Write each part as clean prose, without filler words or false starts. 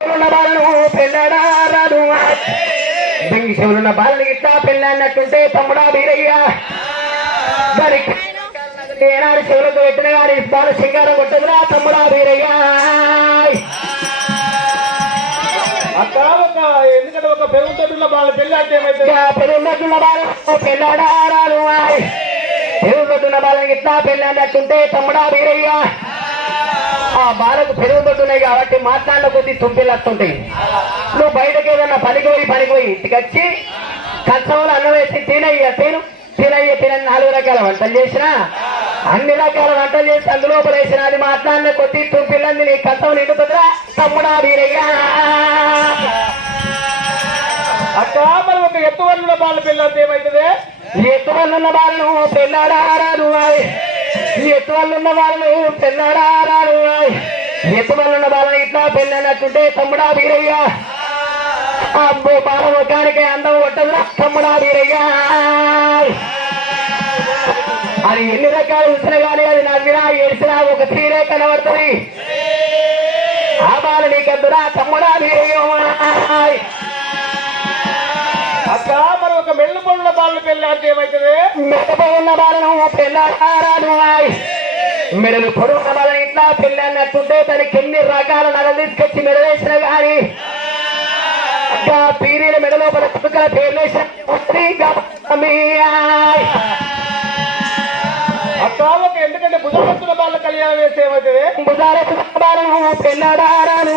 బాలను పెళ్ళాడారాను దంగి చెవులున్న బాలని ఇట్లా పెళ్ళాడినట్టుంటే తమ్ముడా వీరయ్య దానికి ఏనాడు చెవులకు పెట్టిన గారి బాల సింగారం కొట్టదురా తమ్ముడా వీరయ్య. ఎందుకంటే ఒక పెరుగుతున్న బాల పెళ్ళి అంటే పెరుగుతున్న బాలను పెళ్ళాడారాను పెరుగుతున్న బాలని ఇట్లా పెళ్ళాడినట్టుంటే తమ్ముడా వీరయ్య. ఆ బాలకు పెరుగుతున్నాయి కాబట్టి మాట్లాడిన కొద్ది తుంపిలు వస్తుంటాయి. నువ్వు బయటకు ఏదన్నా పనికి పోయి ఇంటికొచ్చి కష్టంలో అన్నం వేసి తినయ్య తినని 4 రకాల వంటలు చేసినా అన్ని రకాల వంటలు చేసి అందులో వేసిన అది మాట్లాడిన కొద్ది తుంపిల్లంది నీ కష్టం నిండుతుందిరా తమ్ముడా వీరయ్య. అక్క మరి ఒక ఎత్తువల్ల బాల పెళ్ళి అంటే ఏమవుతుంది? ఎత్తువల్లున్న బాలను పెళ్ళాడారాను ఎత్తువల్లున్న బాలను పెళ్ళాడారాను ఎత్తువల్లున్న బాలను ఇట్లా పెళ్ళనట్టుంటే తమ్ముడా వీరయ్య. అబ్బో బాల ముఖానికి అందం కొట్టదురా తమ్ముడా వీరయ్య. అది ఎన్ని రకాలు చూసినా కానీ అది నవ్వినా ఏడ్చినా ఒక తీరే కనబడుతుంది. ఆ బాల నీకెద్దురా తమ్ముడా వీరయ్య. అక్క మరి ఒక మెళ్ళు పనుల బాలను పెళ్ళి అంటే ఏమవుతుంది? మెడపడున్న బాలను పెళ్ళాడారాను మెడలు పొడున్న బాలని ఇట్లా పెళ్ళి అన్నట్టుంటే దానికి ఎన్ని రకాల నగలు తీసుకొచ్చి మెడ వేసిన గాని పీరీల మెడ లోపల చుక్కల పేర్లు అక్క ఒక ఎందుకంటే భుజారెత్తుల బాల కళ్యాణం వేస్తే ఏమవుతుంది? భుజారెత్తుల బాలను పెళ్ళాడారాను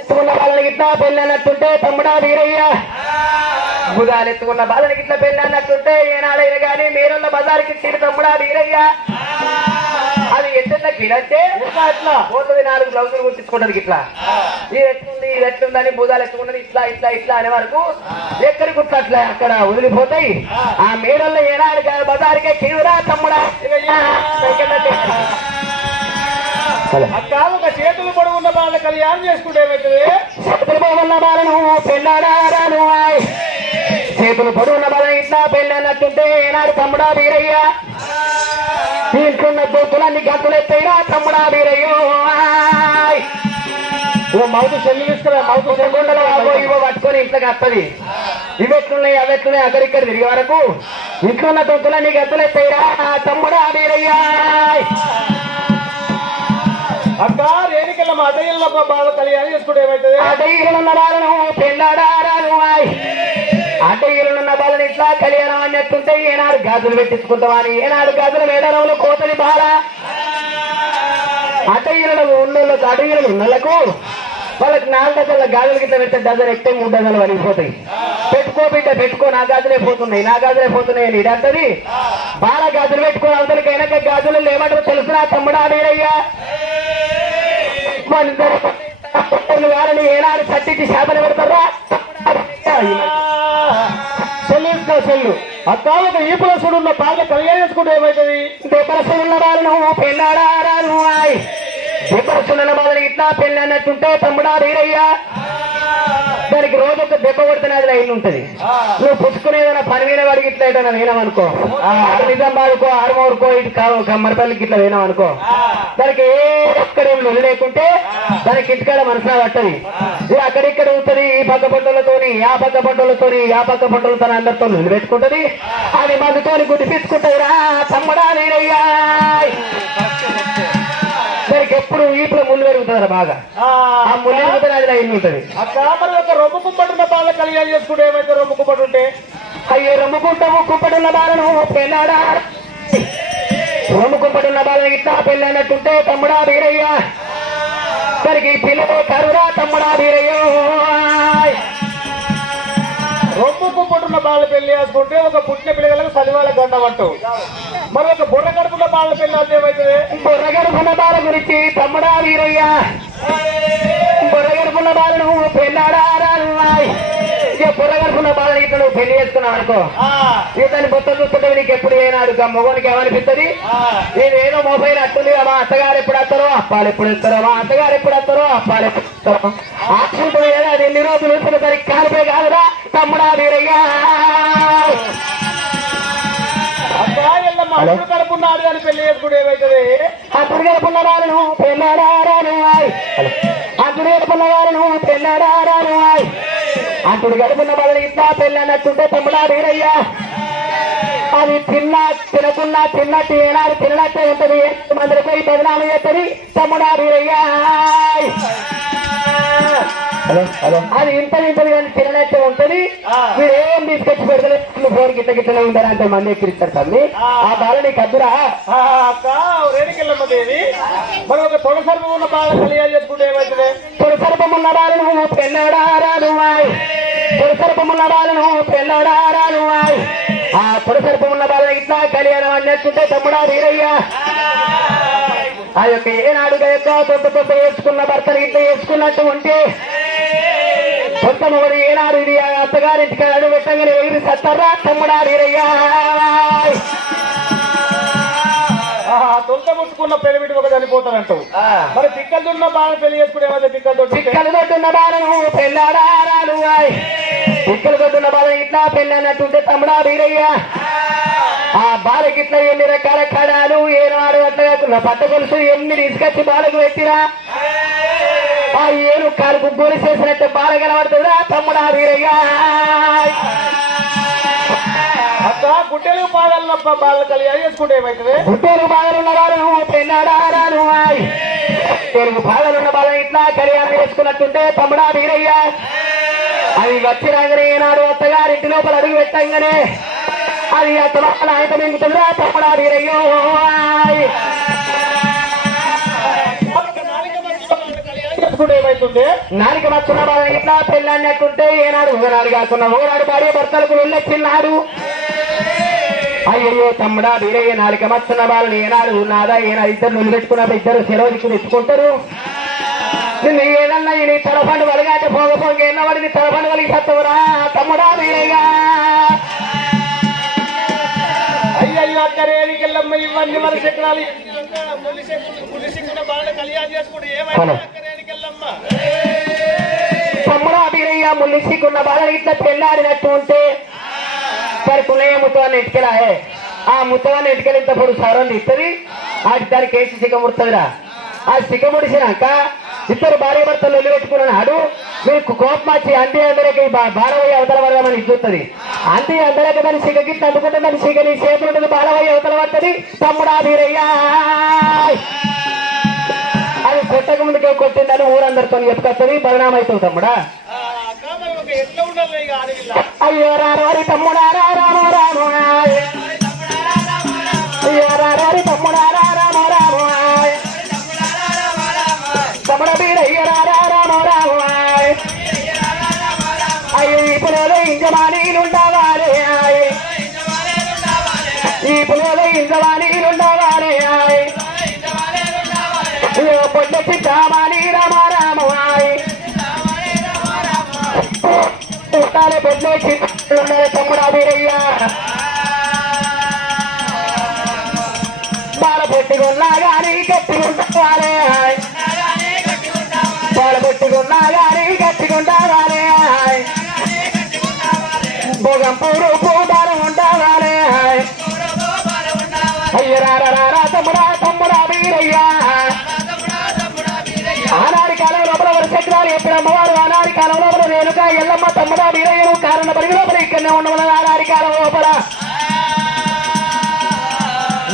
ఎత్తుకున్న బాలనికి ఇట్లా పెళ్ళి అన్నట్టుంటే తమ్ముడా వీరయ్య. భుజాలు ఎత్తుకున్న బాలనికి ఇట్లా పెళ్ళి అన్నట్టుంటే ఏనాడైనా కానీ మీరున్న బజార్కి తీరు తమ్ముడా వీరయ్య. అది ఎట్లా కిడంటే ఇట్లా పోతుంది 4 బ్లౌజులు కుట్టించుకుంటది ఇట్లా ఇది ఎట్లుందని భుజాలు ఎత్తుకున్నది ఇట్లా ఇట్లా ఇట్లా అనే వరకు ఎక్కడి కుట్లట్లే అక్కడ వదిలిపోతాయి. ఆ మేడల్లో ఏనాడు బజార్కే తీరురా తమ్ముడా అక్క ఒక చేతులు పొడవున్న బాల కళ్యాణం చేసుకుంటే ఏమవుతుంది? చేతులు పొడవున్న బాలను పెళ్ళాడారాను చేతులు పొడవున్న బాల ఇట్లా పెళ్ళి అన్నట్టుంటే ఏనాడు తమ్ముడా వీరయ్య. తీసుకున్న దోతులన్నీ గంతులు ఎత్తైనా తమ్ముడా వీరయ్య. మౌతు చెల్లి తీసుకురా మౌతు చెల్లుండలో ఇవో పట్టుకొని ఇంట్లోకి వస్తుంది. ఇవి ఎట్లున్నాయి అవి ఎట్లున్నాయి అక్కడిక్కడ తిరిగే వరకు ఇంట్లోన్న దోతులన్నీ గంతులు ఎత్తైరా తమ్ముడా వీరయ్య. అక్క రేణికెళ్ళ మా అడ్డగిళ్ళ బాల కళ్యాణం చేసుకుంటే ఏమవుతుంది? అడ్డగిళ్ళున్న బాలను పెళ్ళాడారాను అడ్డగిళ్ళున్న బాలని ఇట్లా కళ్యాణం అని చెప్తుంటే ఏనాడు గాజులు పెట్టించుకుంటామని ఏనాడు గాజుల మేడారంలో కోతలి బాల అడ్డగిళ్ళకు ఉన్నోళ్ళకు అడ్డగిళ్ళు ఉన్నోళ్ళకు వాళ్ళకి 4 డజన్ల గాజులు గిట్ల పెడితే డజన్ ఎక్కితే 3 డజన్లు వలిగిపోతాయి. పెట్టుకో బిడ్డ పెట్టుకో నా గాజులే పోతున్నాయి అని ఇదంటది. బాల గాజులు పెట్టుకో అవతలకి వెనక గాజులు లేమంటారు తెలుసురా తమ్ముడా వీరయ్య. వారిని ఏనాడు చట్టించి చేపలు పెడతారా చెల్లు. అక్క ఒక ఈపుల సుడున్న బాల కళ్యాణం చేసుకుంటే ఏమవుతుంది? దెబ్బరసున్న బాలను పెళ్ళాడారాను దెబ్బరసున్న బాలని ఇట్లా పెళ్ళి అన్నట్టుంటే తమ్ముడా వీరయ్య. దానికి రోజు ఒక దెబ్బ కొడితేనే అది లైన్ ఉంటుంది. నువ్వు పుచ్చుకునేదైనా పని మీద వాడికి ఇట్లా ఏదైనా వేనామనుకో నిజామాబాద్కో ఆరుమూరుకో ఇటు కమ్మరిపల్లికి ఇట్లా వేనామనుకో దానికి ఎక్కడేం లొల్లి లేకుంటే దానికి ఇంటికాడ మనసులో పట్టది. ఇది అక్కడిక్కడ ఉంటుంది. ఈ పక్క పంటలతోని ఆ పక్క పంటలతో అందరితో లొల్లి పెట్టుకుంటది. అది మందుతోని గుడిపించుకుంటది రా తమ్ముడా వీరయ్య. దానికి ఎప్పుడు ఈపులో ముళ్ళు పెరుగుతుందా బాగా ఆ ముళ్ళు పెరుగుతుంది అది లైన్ ఉంటుంది. అక్క మరి ఒక రొమ్ము కుంపడున్న బాల కళ్యాణం చేసుకుంటే ఏమైతే రొమ్ము కుంపటి ఉంటే? అయ్యో రొమ్ము కుంపడున్న బాలను పెళ్ళాడా రొమ్ము కుంపడున్న బాలను ఇట్లా పెళ్ళన్నట్టుంటే తమ్ముడా వీరయ్య. దానికి పిల్లలు కరురా తమ్ముడా వీరయ్య. రొమ్ము కుంపడున్న బాల పెళ్లి చేసుకుంటే ఒక పుట్టిన పిల్లలకు చలివాళ్ళ గండం అంటావు. మరి ఒక బుర్ర గడుపున్న బాల పెళ్లి అంటే ఏమవుతుంది? బుర్ర గడుపున్న బాల గురించి తమ్ముడా వీరయ్య. బుర్ర గడుపున్న బాలను పెళ్ళాడారాను బుర్ర గడుపున్న బాలని ఇట్లా నువ్వు పెళ్లి చేసుకున్నావు అనుకో ఇతని బొత్త చూస్తుంటే నీకు ఎప్పుడు ఏనాడు మొగోనికి ఏమనిపిస్తుంది? నేనేదో మొబైల్ అట్టుంది. మా అత్తగారు ఎప్పుడు వస్తారో అప్పాలు ఎప్పుడు ఇస్తారో మా అత్తగారు ఎప్పుడు వస్తారో అప్పాలు ఎప్పుడు ఇస్తారో ఆకుంటుంది కదా. అది ఎన్ని రోజులు చూసిన సరికి కాలిపోయి కాదురా తమ్ముడా వీరయ్య. అప్పుడు కడుపున్నాడు అని పెళ్లి చేసుకుంటే ఏమవుతుంది? అప్పుడు కడుపున్న వాళ్ళను పెళ్ళాడారాను అంటుడు గడుపున్న వారు పెళ్ళాడారాను అంటుడు గడుపున్న వాళ్ళని ఇట్లా పెళ్ళి అన్నట్టుంటే తమ్ముడా వీరయ్యా అది తినకున్నా తిన్నట్టు ఏనాడు తిననట్టే ఉంటది మందిరి పోయి బదనాలు చేస్తుంది తమ్ముడా వీరయ్యా అది ఇంతది కానీ తిననట్టే ఉంటది మీరు ఏం తీసుకొచ్చి పెడతలేదు ఫోన్ గిట్ల గిట్లనే ఉందని అంటే మంది ఎక్కిరిస్తారు తల్లి ఆ బాల నీకు అద్దురా రేణుకెళ్ళమ్మదేవి మరి ఒక తొలసర్పం ఉన్న బాల కలియాలు చేసుకుంటే ఏమవుతుంది తొలసర్పం ఉన్న బాలను పెళ్ళాడారాను తొలసర్పం ఉన్న బాలను పెళ్ళాడారాను ఆ తొలసర్పం ఉన్న బాలను ఇట్లా కళ్యాణం అన్నట్టుంటే తమ్ముడా వీరయ్యా ఆ యొక్క ఏనాడుగా యొక్క కొత్త వేసుకున్న భర్తను ఇట్లా వేసుకున్నట్టు ఉంటే కొత్తమూడు ఏనాడు ఇది అత్తగారింటికి అడుగు పెట్టగానే ఎగిరి సత్తర్రా తమ్ముడా వీరయ్యా తొంత ముట్టుకున్న పెళ్లి ఒక చనిపోతారంటావు మరి పిక్కలు దున్న బాగా పెళ్లి చేసుకునే ఏమైతే పిక్కలు దొడ్డున్న బాలను పెళ్ళాడారాలు పిక్కలు దొడ్డున్న బాల ఇట్లా పెళ్ళి అన్నట్టుంటే తమ్ముడా వీరయ్యా ఆ బాలకి ఇట్లా ఎన్ని రకాల కడాలు ఏనాడు అట్లా కాకుండా పట్ట గొలుసు ఎన్ని తీసుకొచ్చి బాలకు పెట్టిరా ఆ ఏను కాలుకు గొలుసు చేసినట్టు బాల కనబడుతుందా తమ్ముడా వీరయ్యా అక్క గుడ్డెలు పాదాలు బాల కలియాలు చేసుకుంటే ఏమైతుంది గుడ్డెలు బాధలున్న వాళ్ళు పెళ్ళాడారాలు తెలుగు బాధలున్న బాల ఇట్లా కళ్యాణం చేసుకున్నట్టుంటే తమ్ముడా వీరయ్యా అది వచ్చి రాగానే ఏనాడు అత్తగారింటి లోపల అడుగు పెట్టంగానే అది అత్తమాల ఆయన మింగుతుందా తమ్ముడా వీరయ్యో ఏమైతుంది నాలుక మచ్చున్న బాల ఇట్లా పెళ్ళి అన్నట్టుంటే ఏనాడు ఒకనాడు కాకుండా ఒకనాడు భార్య భర్తలకు వెళ్ళొచ్చిన్నాడు అయ్యో తమ్ముడా వీరయ్య నాలుక మచ్చున్న బాలని ఏనాడు నాదా ఏనాడు ఇద్దరు నువ్వు పెట్టుకున్న ఇద్దరు సెలవుకి తెచ్చుకుంటారు నిన్ను ఏదన్నా నీ తలపండు వలిగాట పోగపోక ఎన్నవాడి నీ తలపండు వలిగి సత్తవురా తమ్ముడా వీరయ్యా అయ్యయ్యో అక్కరేదికెళ్ళమ్మ ఇవన్నీ మన చక్రాలు తమ్ముడా వీరయ్య ముల్లిసికున్న బాలని ఇట్లా పెళ్ళాడినట్టు ఉంటే సరుకునే ముత్తవాన్ని ఎట్టుకెళ్ళాయే ఆ ముత్తవాన్ని ఎట్టుకెళ్ళినప్పుడు సరం ఇస్తుంది అది దానికి వేసి సిగ్గముడుతుందిరా ఆ సిగ్గముడిసినాక ఇద్దరు భార్య భర్తలు వెళ్ళి పెట్టుకున్నాడు మీకు కోపం వచ్చి అంతే అందరికి బాలవయ్య అవతల పడదామని చూస్తుంది అంతే అందరికి దాని సిగ్గకి తగ్గుకుంటే దాని సిగ్గ నీ చేతులు ఉంటుంది బాలవయ్య అవతల పడుతుంది తమ్ముడా వీరయ్యా అది కొట్టక ముందుకే కొట్టిందని ఊరందరితో చెప్పుకొస్తుంది బదనామైతావు తమ్ముడా అయ్యో రారి తమ్ముడా రామో రామో అయ్యో రారి తమ్ముడా రామో రామో తమ్ముడ వీరయ్య రామో రామో అయ్యో ఈ పులో ఇంజమానీలుండవారే ఈ పులో ఇంజమానీలుండవారే పొడ్డెచ్చి రామాని రామా రామాయ్ పొడ్డెచ్చి తమ్ముడా వీరయ్యా బాల పొట్టుకున్నా గాని గట్టిగుంటావారే బాల పొట్టుకున్నా గాని గట్టిగుంటావారే భోగం పూరు పూటాలు ఉంటావారే అయ్యరారా తమ్ముడా వీరయ్యా ఆనాడి కాలం లోపల వరుసక్రాలు ఎప్పుడు అమ్మవారు ఆనాడి కాలం లోపల రేణుక ఎల్లమ్మ తమ్ముడా వీరయ్యను కారణ పరిగి లోపల ఇక్కడనే ఉండవల ఆనాడి కాలం లోపల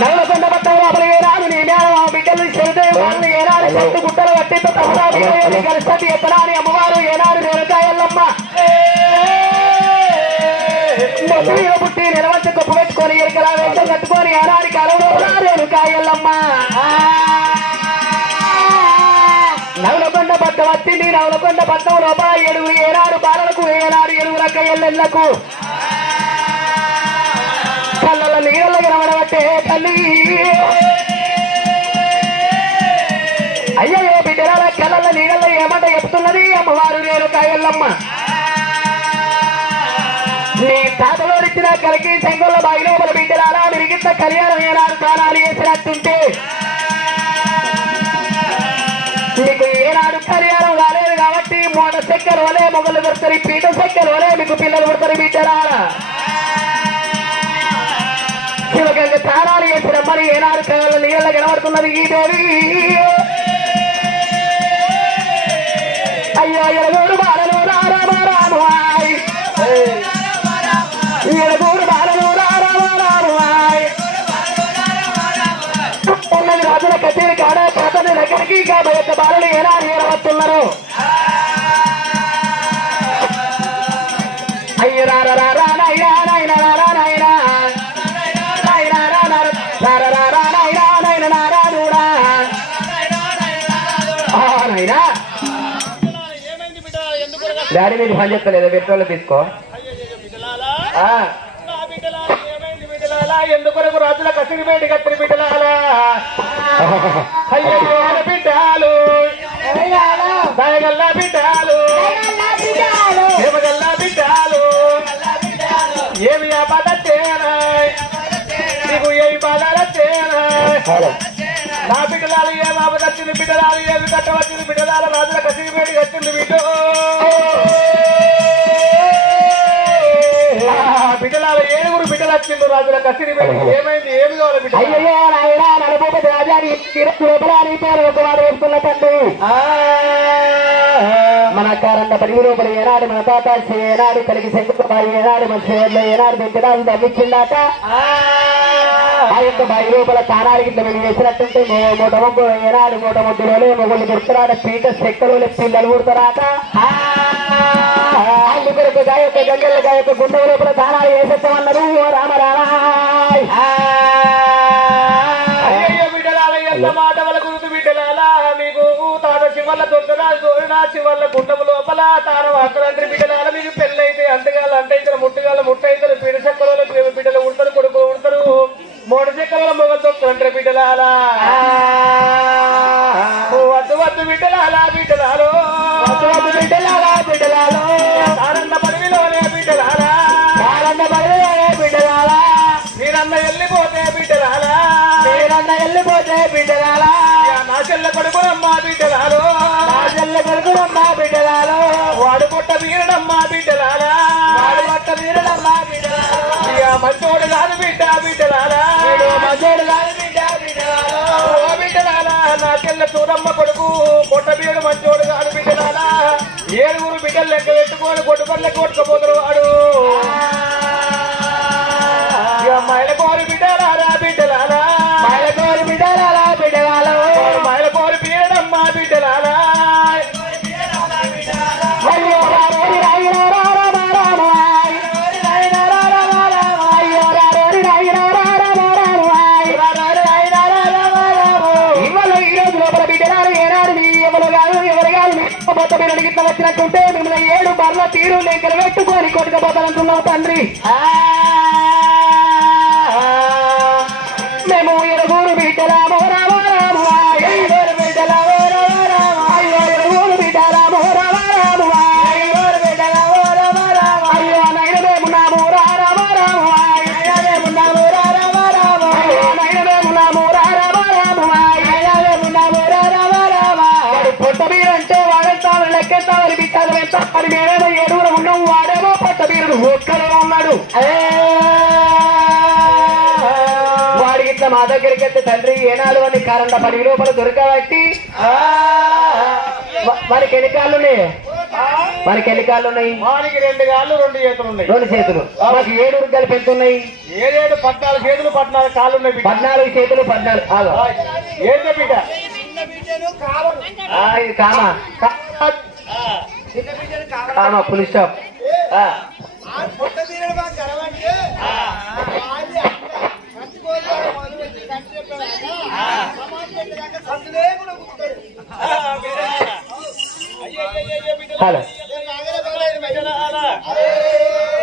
నల్లకొండ పట్టం లోపల ఏనాడు నీ మేడం బిడ్డలు చెబితే వాళ్ళని ఏనాడు చెట్టు గుట్టలు కట్టి తమ్ముడా వీరయ్యని కలిసి ఎత్తనా అని అమ్మవారు ఏనాడు రేణుక ఎల్లమ్మ మొదలు పుట్టి నిలవంచి గొప్ప పెట్టుకొని ఎరకలా వెంట కట్టుకొని ఆనాడి కాలం లోపల రేణుక ఎల్లమ్మ నవలకొండ పట్టం వచ్చింది నవలకొండ పట్టం లోపల ఏడుగురు ఏనాడు బాలలకు ఏనాడు ఏడుగురక్క ఎల్లెళ్లకు కళ్ళ నీళ్ళ కనబడబట్టే తల్లి అయ్యో బిడ్డల కళ్ళ నీళ్ళ ఏమంట చెప్తున్నది అమ్మవారు రేణుక ఎల్లమ్మ నీ తాతలో ఇచ్చిన కలికి శంకుల బాయి లోపల బిడ్డలారా విరిగిత కళ్యాణం ఏనాడు స్నానాలు చేసినట్టుంటే మీకు ఏనాడు కళ్యాణం కాలేదు కాబట్టి మోటార్ సైకిల్ వలే మొగలు పెడతారు పీట సైకిల్ వలే మీకు పిల్లలు పెడతారు బిడ్డలారా శివగంగ స్నానాలు చేసిన మరి ఏనాడు కళ్ళ నీళ్ళ కనబడుతున్నది ఈ దేవి అయ్యో ఎలుగురు బాలలు రామ రామాయ్ ఎలుగురు బాలలు రామ రామాయ్ ఉన్నది రాజుల కచేరి కాడ కాతని దగ్గరికి బయట బాలలు ఎలా ఏరవస్తున్నారు అయ్యో రారా నాయనా నాయనా నారా నాయనా నాయనా రారా నాయనా నాయనా నారా నూడా నాయనా డాడీ నీకు పని చెప్తలేదు పెట్రోల్ తీసుకో ఎందుకొరకు రాజుల కసిరి బయట కత్తిరి బిడ్డలాలా అయ్యో బిడ్డాలు దయగల్లా బిడ్డాలు ఏమగల్లా బిడ్డాలు ఏమి ఆ బాధ తేనాయ్ నీకు ఏమి బాధ తేనాయ్ నా బిడ్డలాలు ఏ బాబు వచ్చింది బిడ్డలాలు ఏమి కట్టవచ్చింది బిడ్డలాల రాజుల కసిరి బయట కట్టింది బిడ్డ బిడ్డలాల ఏడుగురు బిడ్డలు వచ్చిండు రాజుల కసిరి ఏమైంది ఏమి కావాలి బిడ్డ అయ్యో నాయనా నలభూపతి రాజాని లోపలని పేరు ఒక వారు వేస్తున్న తండ్రి మన కారంట పడి లోపల ఏనాడు మన తాత ఏనాడు కలిగి శంకుబాయి ఏనాడు మన చేతిలో ఏనాడు పెంచడానికి తగ్గించిందాక ఆ యొక్క బాయి లోపల తానాడికి ఇట్లా వెళ్ళి వేసినట్టుంటే మూట మొగ్గు ఏనాడు మూట మొగ్గులోనే మొగ్గులు దొరుకుతారాట పీట చెక్కలు పిల్లలు పుడతారాట అందుకొరకు గాయొక్క గంగల గాయొక్క గుండె లోపల తానాలు వేసేస్తామన్నారు రామ రామాయ్ అయ్యో బిడ్డలాల ఎంత మాట వల్ల గుర్తు బిడ్డలాల మీకు తాత శివల్ల దొరకరాజు దోరినా శివల్ల గుండము లోపల తాను అక్కడంటే బిడ్డలాల మీకు పెళ్ళైతే అంతగాల అంటే ఇక్కడ ముట్టుగాల ముట్టయితారు పీడ చెక్కలలో బిడ్డలు ఉడతారు కొడుకు ఉడతారు మూడు చెక్కల మొగలు దొరుకుతారంటే బిడ్డలాల వద్దు వద్దు బిడ్డలాల బిడ్డలాలో బిడ్డలాలా బిడ్డలాలో ఆనంద పదవిలోనే బిడ్డలాలా ఆనంద పదవిలోనే బిడ్డలాలా మీరన్న వెళ్ళిపోతే బిడ్డలాలా మీరన్న వెళ్ళిపోతే బిడ్డలాలా నా చెల్ల కొడుకునమ్మా బిడ్డలాలో నా చెల్ల కొడుకునమ్మా బిడ్డలాలో వాడు పొట్ట వీరడమ్మా బిడ్డలాలా వాడు పొట్ట వీరడమ్మా బిడ్డలాలో ఇక మంచోడు కాదు బిడ్డ బిడ్డలాలా మంచోడు కాదు బిడ్డ బిడ్డలాలో ఓ బిడ్డలాలా నా చెల్ల చూడమ్మ కొడుకు పొట్ట వీడు మంచోడు కాదు బిడ్డలాలా ఏడుగురు బిడ్డలు లెక్క పెట్టుకొని కొట్టుబడుల కొట్టుకుపోతారు వాడు మైలకోరు బిడ్డలారా బిడ్డలాలా మైలకోరు బిడ్డలాలా బిడ్డలాలో మైలకోరు పీరడమ్మా బిడ్డలాలా అయ్యో రారోరి రాయినా రామ రామాయ్ రాయినా రామ రామాయ్ రారోరి రాయినా రామ రామాయ్ రారోరి రాయినా రామ రామాయ్ ఇవాళ ఈ రోజు లోపల బిడ్డలారు ఏనాడు మీ ఎవరు కాదు ఎవరు కాదు మొత్తం మీరు ఇట్లా వచ్చినట్టుంటే మిమ్మల్ని 7 బర్ల తీరు లెక్కలు పెట్టుకొని కొట్టుకపోతానంటున్నావు తండ్రి మేము ఎరుగురు బిడ్డలామో రామ రామాయ్ ఎరుగురు బిడ్డలామో రామ రామాయ్ ఎరుగురు బిడ్డలామో రామ రామాయ్ ఎరుగురు బిడ్డలామో రామ రామాయ్ అయ్యో నైన మేమున్నాము రామ రామాయ్ నైన మేమున్నాము రామ రామాయ్ నైన మేమున్నాము రామ రామాయ్ నైన మేమున్నాము రామ రామాయ్ పొట్ట మీరంటే వాడెంతాను లెక్కెంతామని బిడ్డలు ఎంత మరి మేమేమో 7 ఉన్నాము వాడేమో పొట్ట మీరుడు ఒక్కడే ఉన్నాడు ఇట్లా మా దగ్గరికి వెళ్తే తండ్రి ఏనాడు అని కారంట 10 రూపాయలు దొరకబట్టి వారికి ఎన్ని కాళ్ళు ఉన్నాయి వారికి ఎన్ని కాళ్ళు ఉన్నాయి వానికి 2 కాళ్ళు 2 చేతులు ఉన్నాయి 2 చేతులు మాకు 7 ఉరుగ్గాలు పెడుతున్నాయి 7 14 చేతులు 14 కాళ్ళు ఉన్నాయి 14 చేతులు 14 ఏంటో బిడ్డ ఇది comma comma full stop hello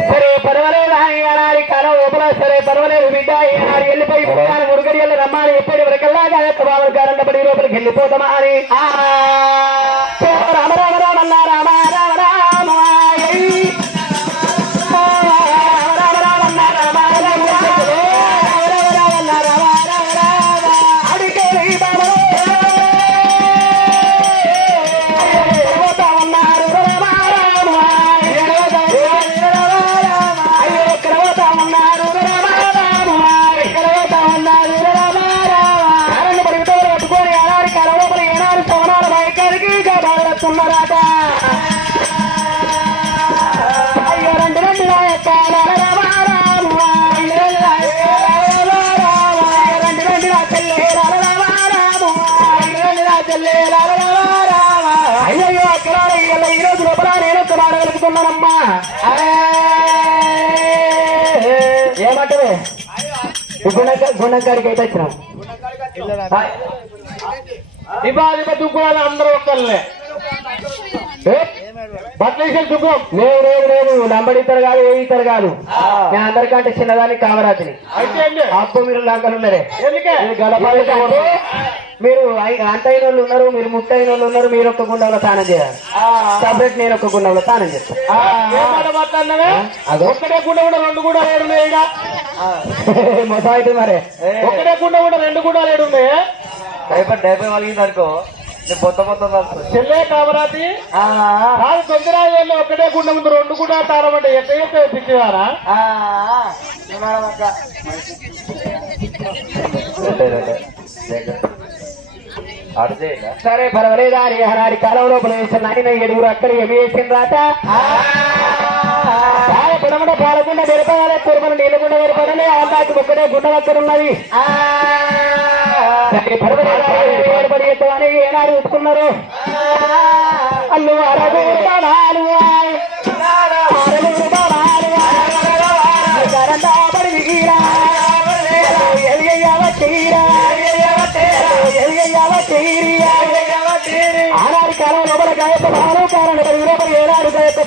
సరే పర్వాలేదు అనాలి కాలం లోపల సరే పర్వాలేదు బిడ్డ ఏనాడు వెళ్ళిపోయి పుట్టాను మురుగడియలు రమ్మాలి ఎప్పటి వరకల్లా గాయక్క బాబు గారంట 10 రూపాయలకి వెళ్ళిపోతామా అని రామ రామ రామన్న రామ రామ రామ ఉన్నారట ఎకరాల ఈ రోజు లోపల నేను ఒక మాడగలుగుతున్నానమ్మా. ఏమంటారు గుండకాడికి అయితే వచ్చినాం. ఇవాళ దుఃఖాలు అందరూ ఒక్కళ్ళే బట్లేసిన దుఃఖం లేదు లంబడితరు కాదు, ఏ ఇతరు కాదు. నేను అందరికంటే చిన్నదాన్ని కామరాతిని. అయితే అప్పు మీరు లంకలు ఉన్నారే ఎందుకే గడప మీరు అంతైన వాళ్ళు ఉన్నారు, మీరు ముట్టైన వాళ్ళు ఉన్నారు. మీరు ఒక్క గుండంలో స్నానం చేయాలి సపరేట్, నేను ఒక్క గుండంలో స్నానం చేస్తాను. ఒక్కడే గుండ కూడా రెండు కూడా లేడు మొత్తం అయితే మరే ఒక్కడే గుండ కూడా రెండు కూడా లేడు డైపర్ వలిగింది అనుకో మొత్తం చెల్లే కామరాతి కాదు తొందరలో ఒక్కటే గుండ ముందు రెండు కూడా తారమంటే ఎక్కడ పిచ్చివారా సరే పర్వాలేదా అని ఆనాడి కాలంలో వేసిన ఆయన 7 అక్కడ ఏమి వేసిన రాట పిడమట పాలకుండా నిలబడాలి, తిరుమల నీళ్ళకుండా నిలబడాలి. ఆందాకి ఒక్కడే గుండ అక్కడ ఉన్నది. ఏర్పడి ఎత్తమని ఏనాడు చూసుకున్నారు. అల్లు అరగూరు బాణాలు ఆనాడు కాలం లోపల గాయక బాలు కారణ లోపల ఏనాడు గాయక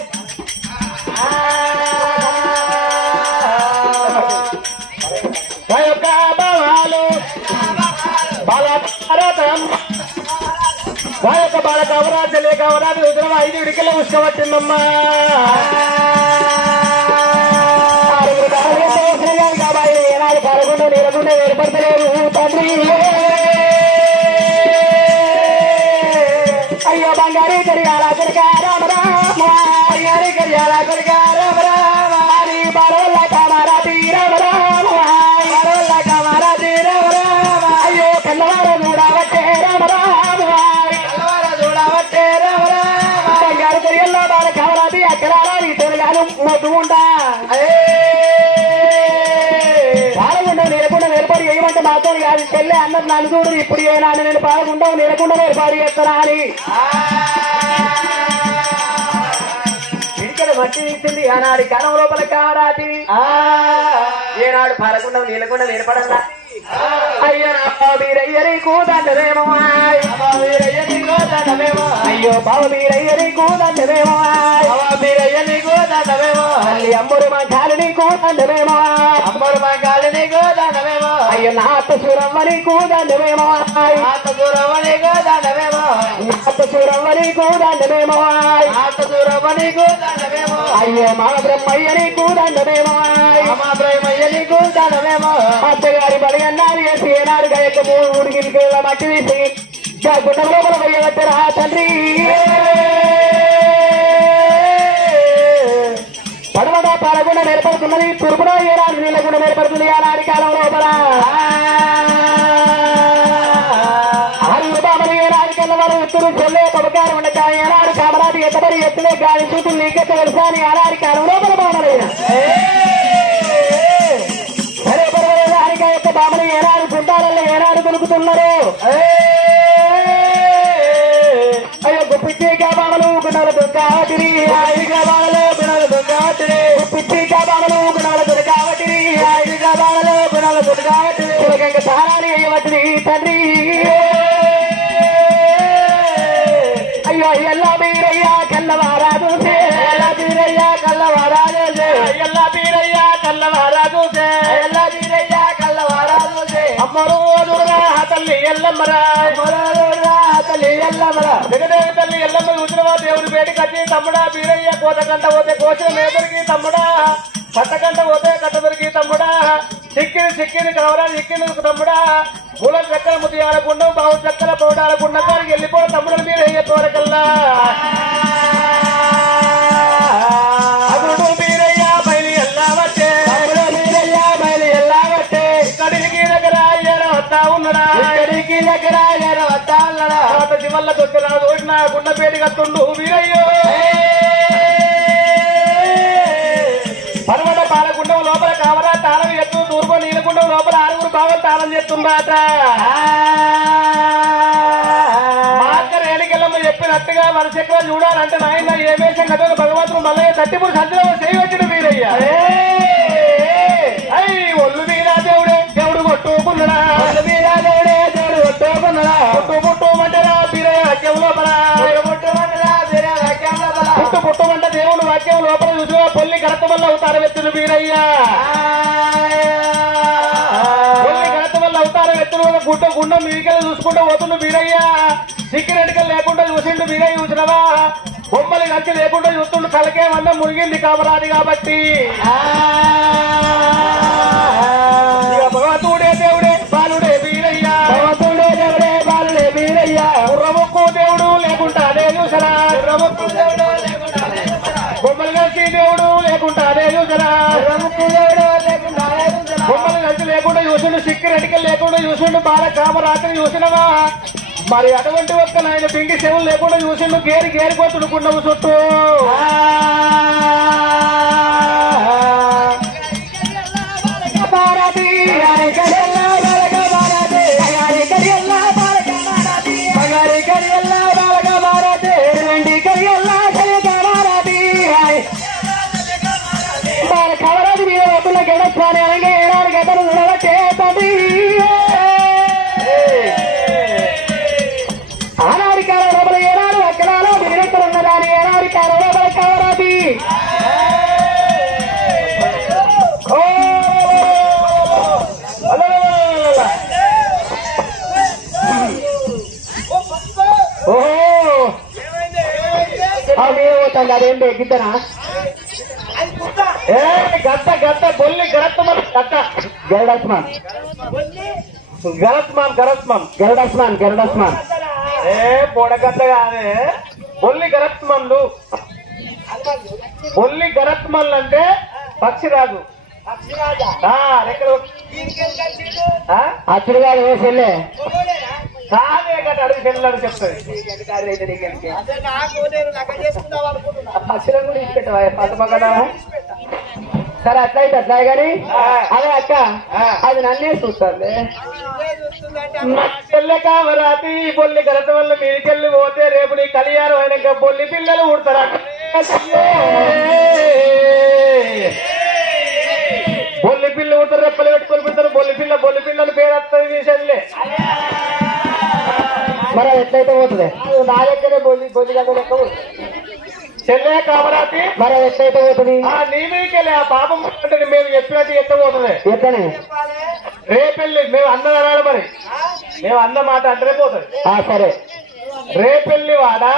బాలకవరాజు లేకవరాజు విగ్రహం 5 విడికల్లో ఉసుకబట్టిందమ్మా. ఏనాడు పాల్గొండ నిలకుండా ఏర్పడతలేదు తండ్రి. అయ్యో బంగారీ కరియాల కొరిగా రామ రామ, బంగారీ కరియాల కొరిగా రామ రామ, బాలవల్ల కామారాతి రామ రామ, బాలవల్ల కామారాతి రామ రామ. అయ్యో కన్నవార చూడవట్టే రామ రామ, కన్నవార చూడవట్టే రామ రామ. బంగారు కరియల్లో బాల కామరాతి అక్కడ తొలగాను మొద్దు ఉంటా. పాలగుండం నిలకుండా నిలబడి ఏమంటే మాతో కాదు చెల్లె అన్నది నన్ను చూడు. ఇప్పుడు ఏనాడు నేను పాలగుండం నిలకుండా నిలబడి చేస్తానా అని ఇక్కడ మట్టి తీసింది. ఆనాడు కలం లోపల కామరాతి ఏనాడు పాలగుండం నీలకుండా నిలబడన్నా. అయ్యో మీరయ్యని కూదండమేమో, అయ్యో బావ మీరయ్యని కూదండమేమో, మీరయ్యని కూదండమేమో, అమ్ముడు మా కాలిని కూదండమేమో, అమ్ముడు మా కాలిని కూదండమేమో. అయ్యో నాత సూరమ్మని కూదండమేమో, నాత సూరమ్మని కూదండమేమో, నాత సూరమ్మని కూదండమేమో, నాత సూరమ్మని కూదండమేమో. అయ్యో మా బ్రహ్మయ్యని కూదండమేమో, మా బ్రహ్మయ్యని కూదండమేమో. అత్తగారి బడి అన్నారు వేసి ఏనాడు గాయక 3 గిరికల మట్టి వేసి గుడ్డ లోపల పోయగట్టరా తండ్రి. పడమట పాలకుండా ఏర్పడుతున్నది, తూర్పున ఏనాడు నీళ్ళకుండా ఏర్పడుతుంది. ఆనాడి కాలం లోపల ఆరు బాబలు ఏనాడు కన్నా వారు ఎత్తులు చెల్లే పబకారం ఉండక ఏనాడు కామరాది ఎత్తబడి ఎత్తులే గాలి చూతులు నీకెత్త తెలుసా అని ఆనాడి కాలం లోపల బామలైన సరే పర్వాలేదు. ఆరిక యొక్క బామలు ఏనాడు గుండాలలో ఏనాడు దొరుకుతున్నారు. అయ్యో గుప్పిచ్చిగా బామలు గుణాల దొంగటిరి, ఐదుగా బామలు గుణాల దొంగటిరి, గుప్పిచ్చిగా బామలు గుణాల దొరకావటిరి, ఐదుగా బామలు గుణాల దొరకావటిరి. చిలకంగా సారాన్ని అయ్యవటిరి తండ్రి. అయ్యో ఎల్లా బీరయ్యా కల్లవారాదు, ఎల్లా బీరయ్యా కల్లవారాదు, ఎల్లా బీరయ్యా కల్లవారాదు, ఎల్లా బీరయ్యా కల్లవారాదు. అమ్మరు దుర్గా తల్లి ఎల్లమ్మరా, తల్లి ఎల్లమ్మరా, జగదేవి తల్లి ఎల్లమ్మ చూసినవా దేవుడి వేడికి వచ్చి తమ్ముడా బీరయ్య కోతకంట పోతే కోసిన మేదరికి తమ్ముడా, కట్టకంట పోతే కట్ట దొరికి తమ్ముడా, సిక్కిని కావరాలు ఎక్కినందుకు తమ్ముడా, మూల చక్కల ముదియాలకుండా బావు చక్కల పౌడాలకుండా కానీ వెళ్ళిపో తమ్ముడు బీరయ్య తోరకల్లా. అదుడు బీరయ్య బయలు ఎల్లావట్టే, బీరయ్య బయలు ఎల్లావట్టే. ఇక్కడికి దగ్గర వస్తా ఉన్నాడా, ఇక్కడికి దగ్గర వస్తా ఉన్నాడా. శివల్ల దొక్కలా దోడిన గుండెపేటి కత్తుండు వీరయ్యో. పర్వత పాలగుండం లోపల కావరా తాళం ఎత్తు, తూర్పు నీలగుండం లోపల 6 బావలు తాళం చేస్తుందాట. మా అక్క రేణికెళ్ళమ్మ చెప్పినట్టుగా మన ఆరు చక్రాలు చూడాలంటే నాయన ఏ వేషం కదా భగవంతుడు మళ్ళీ తట్టిపూడి సంచలో చేయవచ్చుడు వీరయ్య అయ్యి ఒళ్ళు మీద దేవుడే దేవుడు కొట్టుకున్నాడా ఒళ్ళు మీద దేవుడే దేవుడు కొట్టుకున్నాడా పుట్టుమంటరా వీరయ్య వాక్యం లోపల పుట్టుమంట దేవుడు వాక్యం లోపల చూసిన పొల్లి కడత వల్ల అవుతారు వ్యక్తులు వీరయ్య పొల్లి కడత వల్ల అవుతారు వ్యక్తులు గుండె మీదికెళ్ళి చూసుకుంటూ పోతుండు వీరయ్య సిక్కిరెడ్డికలు లేకుండా చూసిండు వీరయ్య చూసినవా బొమ్మలు కలిసి లేకుండా చూస్తుండు కలకే వల్ల మురిగింది కామరాది కాబట్టి భగవంతుడే దేవుడే బాలుడే వీరయ్య భగవంతుడే దేవుడే బాలుడే వీరయ్య గుర్రముక్కు దేవుడు లేకుండా అదే చూసరా గుర్రముక్కు దేవుడు లేకుండా బొమ్మలు కలిసి దేవుడు లేకుండా అదే చూసరా గుర్రముక్కు దేవుడు లేకుండా బొమ్మలు కలిసి లేకుండా చూసిండు సిక్కిరెడ్డికలు లేకుండా చూసిండు బాల కామరాత్రి చూసినవా మరి అటువంటి ఒక్క నాయన పిండి చెవులు లేకుండా చూసిండు గేరి కొట్టుకున్నావు చుట్టూ కవరాది మీద ఒప్పుల గెడస్వామి అలాగే ఏడాది గతలు నిలబట్టేది ఆనాడి కాలం లోపల ఏనాడు అక్కడాలో వినిరెక్కడున్నదాని ఏనాడి కాలం లోపల కవరాది ఓహో మీరు పోతాండి అదేంటి ఎగ్గిద్దనా ఏ గట్ట బొల్లి గరత్మన్ గట్ట గరుడస్మాన్ ఏ బోడగట్ట కాదే బొల్లి గరత్మన్లు అంటే పక్షిరాజు అచ్చుడు కాదు చెల్లె కాదే గట్ట అడుగు చెల్లెని చెప్తుంది పక్షులను కూడా ఇచ్చిపెట్టవా పక్కపక్కన సరే అట్లయితే అట్లా కానీ అదే అక్క అది నన్నే చూస్తుంది చెల్లె కామరాతి బొల్లి గలత వల్ల మీరికెళ్ళి పోతే రేపు నీ కళ్యాణం అయినాక బొల్లి పిల్లలు ఉడతారా బొల్లి పిల్లలు ఉడతారు రెప్పలు పెట్టుకొని పెడతారు బొల్లి పిల్లలు పేరు వస్తుంది మీ చెల్లె మరి అది ఎట్లయితే పోతుంది నా దగ్గరే బొల్లి గంట లెక్క చెల్లె కామరాతి మరి అది ఎట్లయితే పోతుంది నీ మీదకెళ్ళి ఆ పాపం అంటే మేము చెప్పినట్టు ఎత్తపోతుంది ఎట్లనే రేపెళ్ళి మేము అన్నది అన్నాడు మరి మేము అన్న మాట అంటేనే పోతుంది సరే రేపెళ్ళి వాడా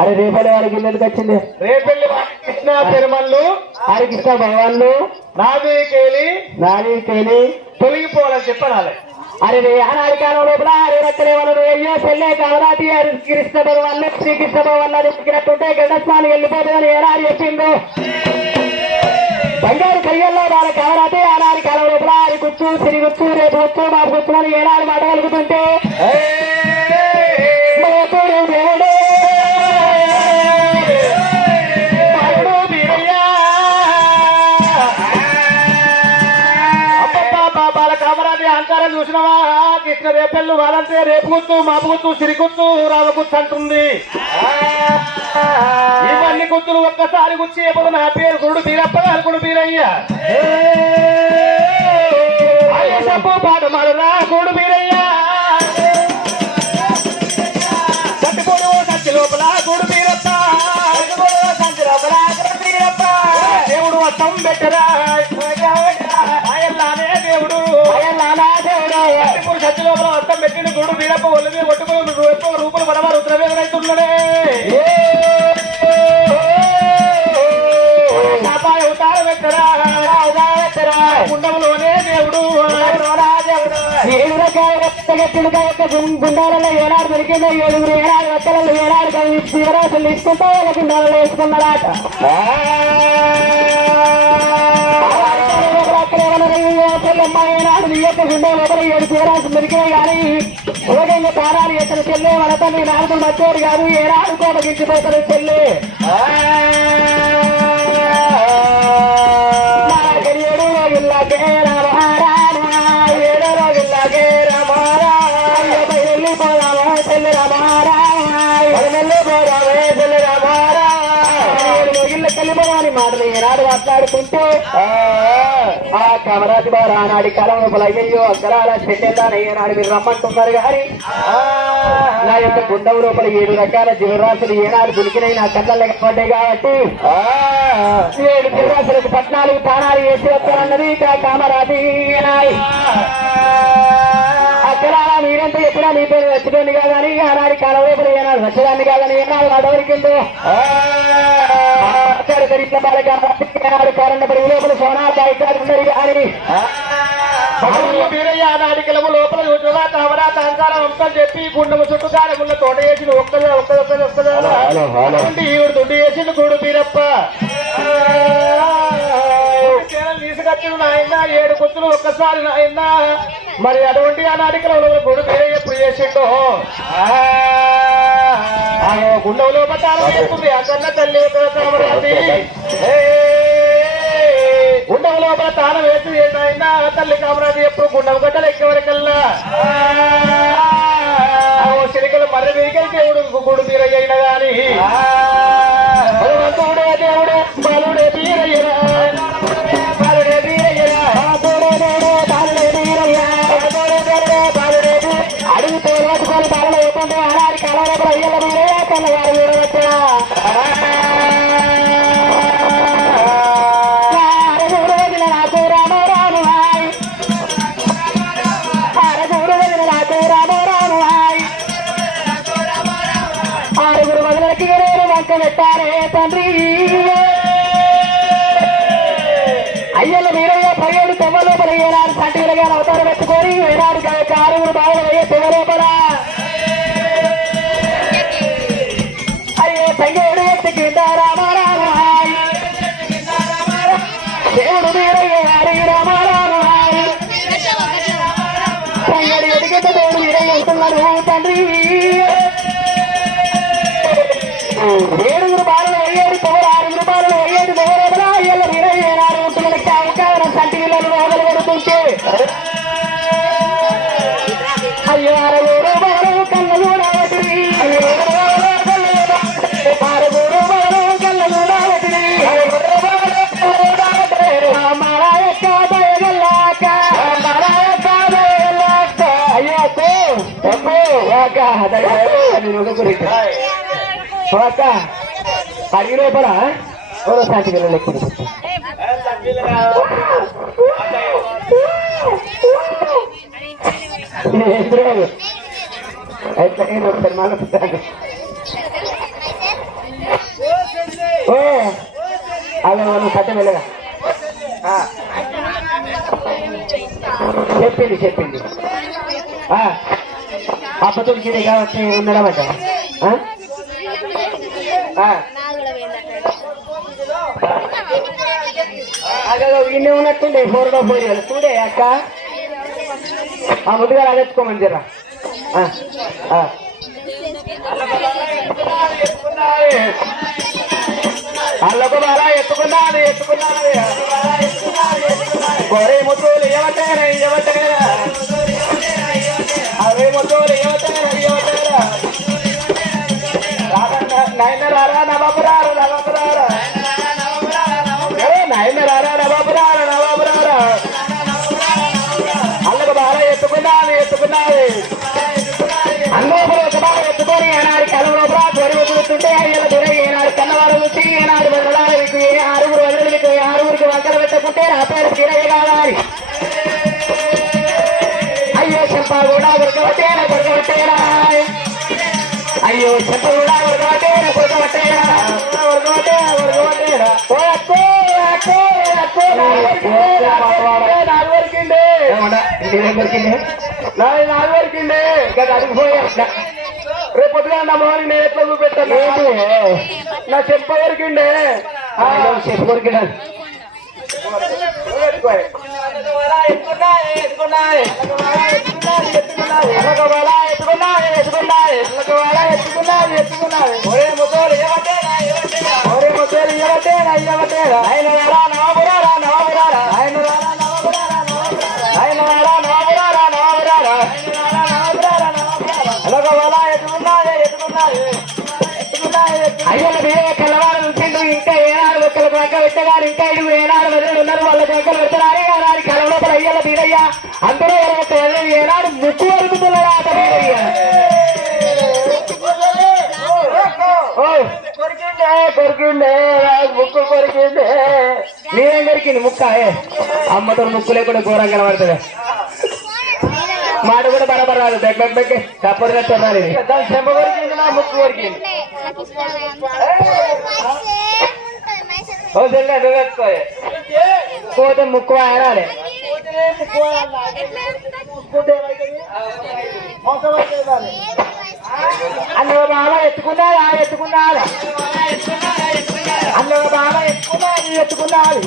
అరే రేపల్లి వాడికి ఎందుకు వచ్చింది రేపెళ్ళి కృష్ణ పెరుమల్లు హరికృష్ణ భగవాన్లు నాది కేలి తొలగిపోవాలని చెప్పనాలి అరే ఆనాడి కాలం లోపల అరే రక్కలేవన్నారు అయ్యో చెల్లె కామరాతి కృష్ణ భగవాన్లు శ్రీకృష్ణ భగవాన్లు చెప్పినట్టుంటే గడ్డస్వామి వెళ్ళిపోతుందని ఏనాడు చెప్పిందో బంగారు కయ్యల్లో వాళ్ళ కామరాతి ఆనాడి కాలం లోపల అది గుచ్చు సిరిగుచ్చు రేపు గుచ్చు మాపు గుచ్చు అని ఏనాడు మాట కలుగుతుంటే దేవుడే అహంకారం చూసినవా కృష్ణ రేపెళ్ళు వాళ్ళంటే రేపు గుర్తు మాపు గుర్తు సిరిగుర్తు రావగుర్తు అంటుంది ఇవన్నీ గుర్తులు ఒక్కసారి గుర్చి ఎప్పుడు నా పేరు గురుడు బీరప్ప గురుడు బీరయ్య పాట మారురా గురుడు బీరయ్య చట్టిపోడు సంచి లోపల గురుడు బీరప్ప సంచి లోపల గురుడు బీరప్ప దేవుడు వస్తం పెట్టరా ఆయల్లానే దేవుడు సత్య లోపల అర్థం పెట్టిన గుడు వీరప్ప ఒళ్ళు మీద కొట్టుకుని రూపులు పడవారు ఉత్తరవేదనైతున్నాడే అవతారం పెట్టరా గుండంలోనే దేవుడు గుండాలలో ఏనాడు దొరికిందో 7 ఏనాడు వత్తలలో ఏనాడు శివరాశులు తీసుకుంటా వాళ్ళ గుండాలలో వేసుకున్నారాట ఏనాడు నీ యొక్క గుండె లోపల 7 తీరాసు దొరికినాయి కానీ ఉలగంగా తారాలు ఎత్తిన చెల్లె మన తల్లి నాలుగు మచ్చోడు కాదు ఏనాడు కోపగించిపోతారు చెల్లె ఏనాడు మాట్లాడుకుంటే ఆ కమరాజు వారు ఆనాడి కాలం లోపల అయ్యో అక్కరాల చెట్టెల్లాని ఏనాడు మీరు రమ్మంటున్నారు కానీ నా యొక్క గుండం లోపల 7 రకాల జీవరాశులు ఏనాడు దులికినాయి నా కళ్ళకి పడ్డాయి కాబట్టి 7 జీవరాశులకు 14 తానాలు వేసి వస్తానన్నది కామరాజు ఏనాడు అక్కడ మీరెంత చెప్పినా మీతో వచ్చేదాన్ని కాదని ఆనాడి కాలం లోపల ఏనాడు వచ్చేదాన్ని కాదని ఏనాడు అడవరికిందో ఇట్లా బాలగాడు కారణ పడి లోపల సోనాలు కానీ వీరయ్య నాటి కిలము లోపల చూడగా కావడా తాంకాల వంశం చెప్పి గుండెము చుట్టూ కారమున్న తోట వేసి ఒక్కది ఈవిడ దుడ్డు వేసిండు గూడు బీరప్ప తీసుకొచ్చిన నాయన 7 కుత్తులు ఒక్కసారి నాయన మరి అటువంటి ఆ నాటికల గూడు బీరయ్య ఎప్పుడు చేసిండో గుండె లోపల తాళం వేస్తుంది అక్కడ తల్లి కామరాజి గుండె లోపల తాళం వేసి అయినా తల్లి కామరాజు ఎప్పుడు గుండెం గడ్డలు ఎక్కేవరకల్లా చిరికలు మర్రి వీకెళ్ళి దేవుడు గుడు బీరయ్య అయినా గాని భగవంతుడే దేవుడు బాలుడే బీరయ్యరా బాలుడే బీరయ్యరా బాలుడే బీరయ్యా అడుగుతో పట్టుకొని బాలలో అయిపోతే ఆనాడి కాలంలో అయ్యల బీరయ్య కన్నగారు వీరవచ్చా పెట్టారే తండ్రి అయ్యల వీరయ్య 17 తెవ్వ లోపల ఏనాడు సంటి విరగాను అవతారం పెట్టుకొని ఏనాడు 6 బావులు అయ్యే తెవ్వ లోపల అయ్యే సంగేడు ఎత్తికి రామారామాయ్ దేవుడు వీరయ్య హరి రామారామాయ్ సంగడి ఎదిగితే దేవుడు వీరయ్య అంటున్నాడు తండ్రి 7 బాలలో 7 పొగరు 6 బాలలో 7 పొగరు అయ్యల వీరయ్య ఏనాడు ఉంటున్నకి అవకాశం సంటి విల్లలు మొదలు పెడుతుంటే అయ్యో 6 బాలు కళ్ళ చూడవటివి 6 బాలు కళ్ళ చూడవటివి అయ్యో అడిగి లోపల ఓరో సాటి పిల్లలు ఎక్కువ అలా మనం కట్ట వెళ్ళగా చెప్పింది అప్పతోడికి కాబట్టి ఉండడం ఇన్నే ఉన్నట్టుండే 4 చూడే అక్క ఆ ముందుగా అదెత్తుకోమని జరా అల్లొక బాల ఎత్తుకున్నది ఒరే ముద్దులు ఏమంటారా అవే ముద్దులు ఏమంటారా నాయన రారా నవాబురారా నాయన రారా నవాబురారా అల్లొక బాల ఎత్తుకున్నది అందులో ఒక బాల ఎత్తుకొని ఏనాడు కలం లోపల తొలి వదులుతుంటే అయ్యల దొర ఏనాడు కన్నవారు వచ్చి ఏనాడు వదలాలి మీకు 6 వదలు మీకు 6 వంకలు పెట్టకుంటే నా పేరు తీరయ్య కావాలి అయ్యో చెంప కూడా ఉరకబట్టేరా అయ్యో చెంప కూడా ఉరకబట్టేరా నాలుగు వరకిండే అడిగిపోయా రేపు పొద్దుగా నా మోహన్ నేను ఎట్లా చూపెట్టాను నా చెప్ప వరకిండే చెప్ప వరకిండే ఎత్తుకున్నాయి అయ్యల మీరే కలవారు ఉంచిండు ఇంకా ఏనాడు ఒక్కలకు వంక పెట్టగారు ఇంకా ఇడు ఏనాడు వదిలి ఉన్నారు వాళ్ళకి వంకలు పెడతారే కానీ కల లోపల అయ్యల మీరయ్య అందరూ ఏనాడు ముక్కు వరుగుతున్నాడు ఆట మీరయ్య కొరికిండే ముక్కు కొరికిండే మీరేం కొరికింది ముక్క అమ్మతో ముక్కు లేకుండా ఘోరంగా కనబడుతుంది మాట కూడా బరాబర్ రాదు బెగ్ బెగ్ బెగ్ తప్పడినట్టు ఉన్నది దాని చెంప కొరికింది నా ముక్కు కొరికింది పోతే ముక్కు ఆయనాలే అందులో బాగా ఎత్తుకున్నారా ఎత్తుకున్నారా అందులో బాగా ఎత్తుకున్నారు ఎత్తుకున్నారు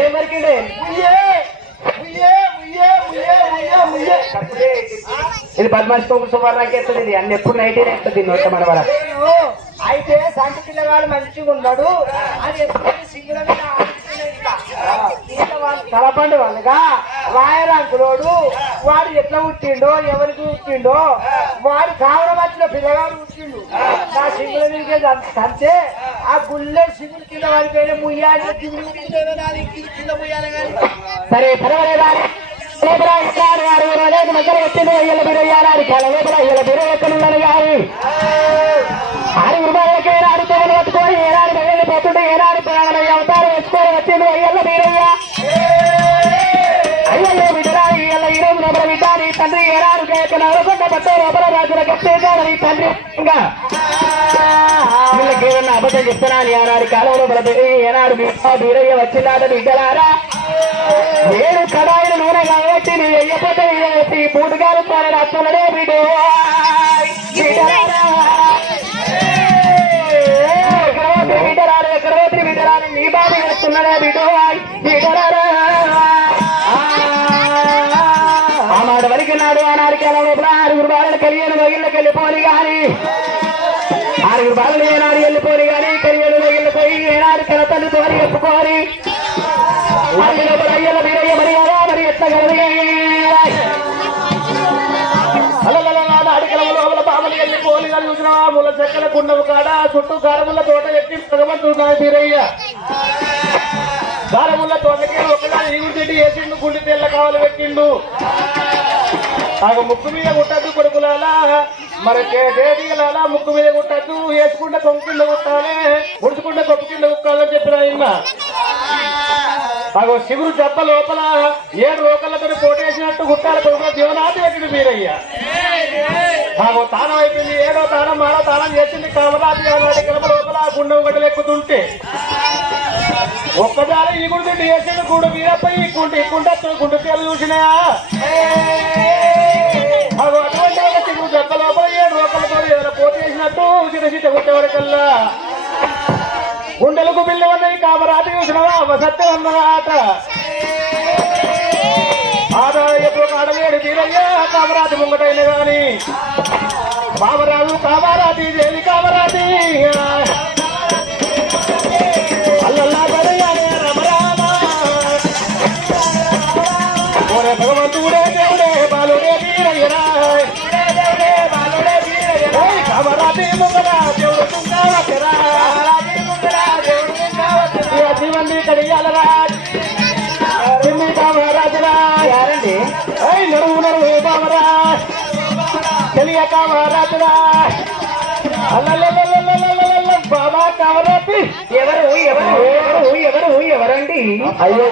ఏం వరకండి ఇది పద్మాష్ సుమారుకి ఎత్తది ఇది అన్ని ఎప్పుడు నైటే ఎత్తది నోట మన వల్ల అయితే సంటి పిల్లగాడు మంచిగా ఉన్నాడు అది తలపండు వాళ్ళగా రాయరాంకులోడు వాడు ఎట్లా పుట్టిండో ఎవరికి పుట్టిండో వాడు కావడం వచ్చిన పిల్లగాడు పుట్టిండు నా సింగుల మీదకే తంతే ఆ గుళ్ళే సింగులు కింద వాడిపోయిన ముయ్యాలి కింద ముయ్యాలి కానీ సరే పర్వాలేదా లోపల మధ్యలో వచ్చింది అయ్యల బిరయ్యాలి కల లోపల అయ్యల బిర ఎక్కడున్నాను కానీ ఆరు రూపాయలకి ఏనాడు తోలు పట్టుకొని ఏనాడు బయలు పోతుంటే ఏనాడు అవతారం వేసుకొని వచ్చింది అయ్యల్ల బీరయ్య అయ్యల్లో బిడ్డరా ఇయ్యల్ల ఈ రోజు లోపల బిడ్డాలి తండ్రి ఏనాడు నవరకొండ పట్ట లోపల రాజుల కట్టేదాని తండ్రి ఇంకా వీళ్ళకి ఏమన్నా అబద్ధం చెప్తున్నాను ఏనాడు కాలం లోపల ఏనాడు బీరయ్య వచ్చిందాట బిడ్డలారా నేను కడాయిలు నూనె కాబట్టి నీ అయ్యపోతే పూటగాలు తాను రాస్తున్నాడే బిడ్డ బిడ్డరాని నీ బాబు చేస్తున్నాడా బిడ్డ బిడ్డరారా ఆ మాట వరకు నాడు ఆనాడు కాలం లోపల ఆరుగురు బాలను కలియను వగిళ్ళకి వెళ్ళిపోని గాని ఆరుగురు బాలను ఏనాడు వెళ్ళిపోని గాని కలియను వగిళ్ళపోయి ఏనాడు కల తల్లి తోని చెప్పుకోని అయ్యల మీరయ్య మరి అలా మరి ఎత్తగలది అడికల లోపల బామలు వెళ్ళి పోలిగా చూసిన ముల చెక్కల గుండము కాడ చుట్టూ గారముల తోట ఎక్కి పగమంటున్నాయి మీరయ్య గారముల తోటకి ఒకగా ఈగుడు చెట్టు వేసిండు గుండె తెల్ల కావాలి పెట్టిండు నాకు ముక్కు మీద కుట్టద్దు కొడుకులాలా మరి దేదీలాలా ముక్కు మీద కుట్టద్దు వేసుకుంటే కొంగు కింద కుట్టాలి ఉడుచుకుంటే కొప్పు కింద కుక్కాలని చెప్పిన ఆయన నాకు శివుడు చెప్ప లోపల 7 రోకలతో కోటేసినట్టు గుట్టాల కొడుకు జీవనాథి పెట్టింది మీరయ్య నాకు తానం అయిపోయింది 7వ తానం 6వ తానం చేసింది కామరాజు కామరాజు కలప లోపల గుండె గడ్డలు ఎక్కుతుంటే ఒక్కదారి ఈ గుడి తిండి వేసిండు గుడు మీరపై గుండె తేలు చూసినాయా అటువంటి శివుడు చెప్ప లోపల 7 రోకలతో ఏదైనా పోటేసినట్టు చిన్న గుట్టేవాడికల్లా గుండెలకు బిల్లు ఉన్నాయి కామరాజు చూసినవా సత్యం అన్నమాట ఆదాయపు ఆడలేడు తీరయ్యా కామరాజు ముంగటైన గాని బాబరాజు కామరాజీ దేవి కామరాజీ అల్లల్లా బలయానే రమరామ ఓరే భగవంతుడే దేవుడే బాలుడే వీరయ్యరా కామరాజీ ముంగట దేవుడు తుంగావరా జీవన్ని కడియాలరా తిమ్మి కామరాజురా యారండి నరువు నరువు బామరా తెలియ కామరాజురా బాబా కామరాజు ఎవరండి అయ్యో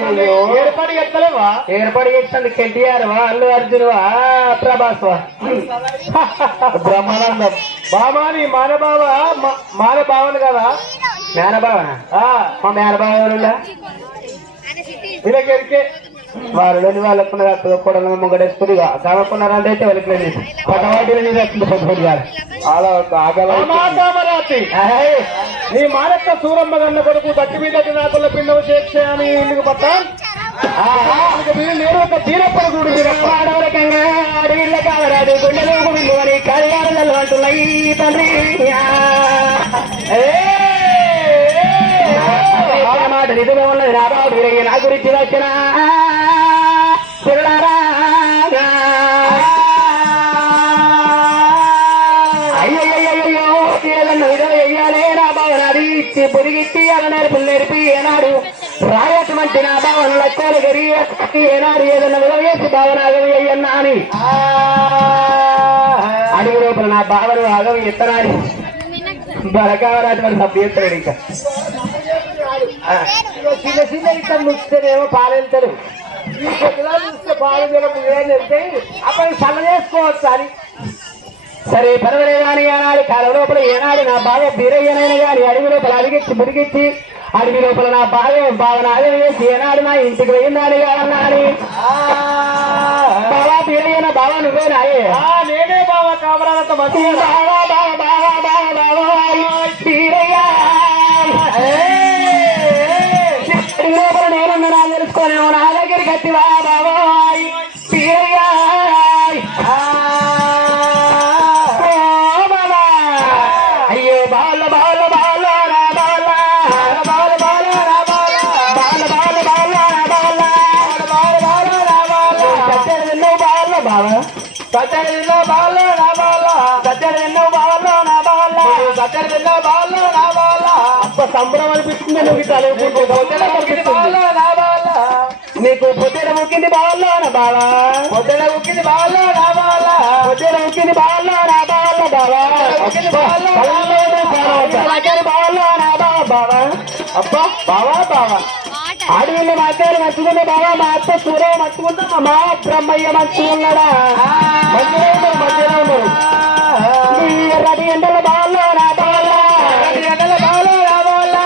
ఏర్పాటు చేస్తలేవా ఏర్పాటు చేస్తుంది కెటిఆర్ వా అల్లు అర్జున్ వా ప్రభాస్ వా బ్రహ్మానందం బాబా నీ మానబావను కదా మేనబావనా మా మేనబావా వీళ్ళకెరికే వారిలోని వాళ్ళకున్న కూడా ముంగడేసుకుని కామకున్నారంటే అయితే వాళ్ళకి నీ మానక్క సూరమ్మ గన్న కొడుకు గట్టి మీద నాకుల పిండవ చేక్ష అని ఇందుకు పట్టా నేను ఒక తీరప్పని చూడు ఆడవరకంగా అడవిళ్ళ కావరాదు గుండెలు గుండు అని కళ్యాణాలు అంటున్నాయి తండ్రి మాట నిజమే ఉన్నది నా బావ వీరయ్య నా గురించి వచ్చిన పిల్లలారా అయ్యయ్యో తీరగన్న విధవ వెయ్యాలే నా బావ నాది ఇచ్చి పొదిగిచ్చి అలా నేర్పులు నేర్పి ఏనాడు రాయటువంటి నా భావన లక్ష్యాలు గరిగి ఏనాడు ఏదన్నా విధవేసి భావన ఆగవి అయ్యన్నా అని అడుగు లోపల నా భావన ఆగవి ఎత్తనాని బలకావరాజు మరి సభ్య ఎత్తాడు ఇంకా చిన్న చిన్న ఇక్కడ నుస్తేనేమో పాలెళ్తారు ఈ కొద్దిగా చూస్తే పాలు వెళ్తే అప్పుడు సల్ల చేసుకోవచ్చు అని సరే పర్వలే గాని ఆనాడు కాలం లోపల ఏనాడు నా బావ బీరయ్యనైనా గాని అడవి లోపల అడిగిచ్చి మురిగిచ్చి అడవి లోపల నా భావన ఆగం వేసి ఏనాడు నా ఇంటికి పోయిందాని కాదన్నా అని బావా బీరయ్యన బావా నువ్వేనాయే నేనే బావా కామరానంత మంచి బావా బావా బావా బావా బావా బీరయ్య అడవి లోపల నేనున్నా నా తెలుసుకోనేమో నా దగ్గరికి వచ్చివా బాబాయ్ బీరయ్య అయ్యో బాల బాల బాల రా బాల బాల బాల రా బాల బాల బాల బాల రా బాల బాల బాల రా బాల సచ్చరిలో బాల బావ సచ్చరిలో బాల రా బాల సచ్చరిలో బాల నా బాల సచ్చరిలో బాల నా బాల అప్ప సంబరం అనిపిస్తుంది నువ్వు తలెప్పుడు పొద్దున ముక్కింది బాల నా బాల నీకు పొద్దున ముక్కింది బాల నా బాల పొద్దున ముక్కింది బాల నా బాల పొద్దున ముక్కింది బాల నా బాల బావ ముక్కింది బాల అబ్బా బావా బావా అడవిలో మాట్లాడి మంచుకున్న బావా మా అత్త సూర్య మంచుకుందా మా బ్రహ్మయ్య మంచుకున్నాడా మధ్యలో ఎర్రటి ఎండల బాల్లో నా బాల ఎండల బాలో నా బాల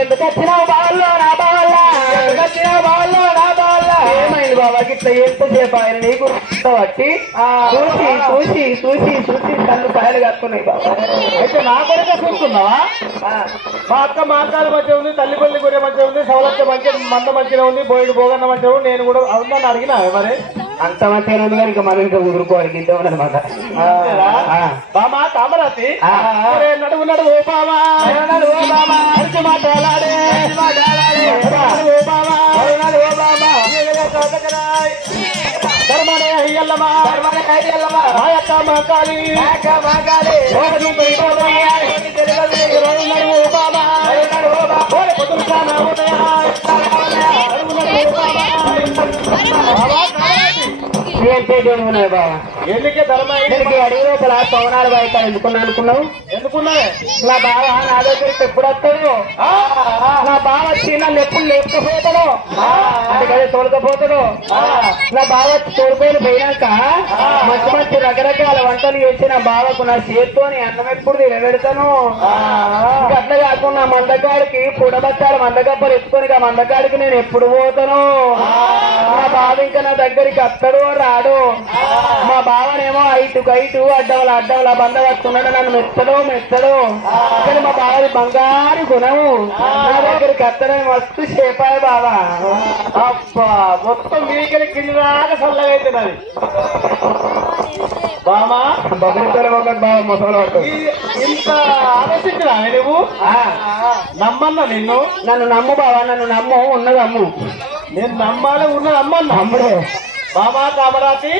ఎందుకు వచ్చినావు బాల్లో నా బాల ఎందుకు వచ్చినావు బాల్లో నా బాల ఏమైంది బాబా ఇట్లా ఎంతసేపు ఆయన నీకు బట్టి చూసి చూసి చూసి కళ్ళు కాయలు కట్టుకున్నాయి బాబా అయితే నా కొరకే చూస్తున్నావా మా అక్క మాంకాలు మంచిగా ఉంది తల్లిపల్లి గొర్రె మంచిగా ఉంది సవలత్త మంచిగా మంద మంచిగా ఉంది బోయిడు బోగన్న మంచిగా ఉంది నేను కూడా అవునని అడిగినా మరి అంత మంచిగా ఉంది కానీ ఇంకా మనం ఇంకా కుదురుకోవాలి ఇంత అనమాట బామా తామరాతి నడువు నడువు బామా నడువు బామా అడిచి మాట్లాడాలి ఓ బామా నడువు బామా ధర్మనే అయ్యల్లమా ధర్మనే అయ్యల్లమా ఆయక్క మాకాలి ఆయక్క మాకాలి రోగని పోయిపోదా నడువు బామా నడువు బామా ఓరే పొదులుసానా ఉన్నాయి బాబా ఎన్నికే ధర్మ దీనికి అడవి లోపల పవనాలు బయట ఎందుకున్నా అనుకున్నావు ఎందుకున్నాయి నా బావ నా దగ్గరికి ఎప్పుడు వస్తాడు నా బావ వచ్చి నన్ను ఎప్పుడు లేకపోతాడు అంటే కదా తోలుకపోతాడు నా బావ తోడుకొని పోయినాక మంచి మంచి రకరకాల వంటలు చేసి నా బావకు నా చేత్తోని అన్నం ఎప్పుడు నిలబెడతాను అట్లా కాకుండా మందకాడికి పుడబట్టాడు మందగప్పలు ఎత్తుకొని ఆ మందకాడికి నేను ఎప్పుడు పోతాను నా బావ ఇంకా నా దగ్గరికి వస్తాడు రాడు మా బావనేమో ఐటు అడ్డవల బంద పట్టుకున్నాడు నన్ను మెత్తడు కానీ మా బావది బంగారు గుణము నా దగ్గరికి వస్తాడని మస్తు చేపాయి బావా అబ్బా మొత్తం మీకలి కింద దాకా చల్లగా అవుతున్నది బామా బొమ్మరితోనే ఒక బావ మొసలు పడుతుంది ఇంత ఆలోచించినా నువ్వు నమ్మన్నా నిన్ను నన్ను నమ్ము బావా నన్ను నమ్ము ఉన్నది అమ్ము నేను నమ్మాలి ఉన్నది అమ్మన్నా అమ్ముడే బామా కామరాతి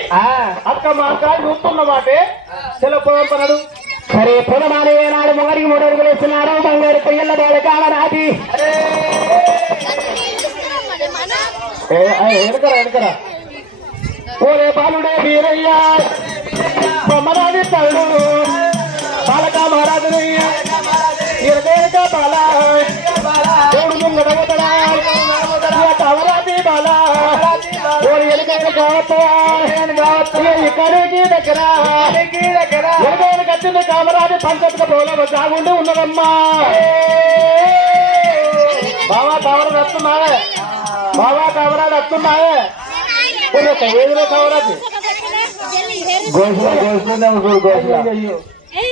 అక్క మాక చూస్తున్న మాటే సెలవు సరే పొలమాని ఏనాడు మొగడికి 3 అడుగులు వేస్తున్నాడు బంగారు పొయ్యల బాల కామరాతి ఎనకరా ఓరే బాలుడే వీరయ్య బొమ్మరాది తల్లు బాలక మహారాజుని ఇరదేక బాల దేవుడు ముంగడవుతడా కామరాతి బాల ఓరి ఎలుకైన కావచ్చు ఇక్కడికి దగ్గర ఎలుకైన కట్టింది కామరాజు పంచక పోల సాగుండి ఉన్నదమ్మా బావా కామరాజు వస్తున్నాయే బావా కామరాజు వస్తున్నాయే ఏదిలో కామరాజు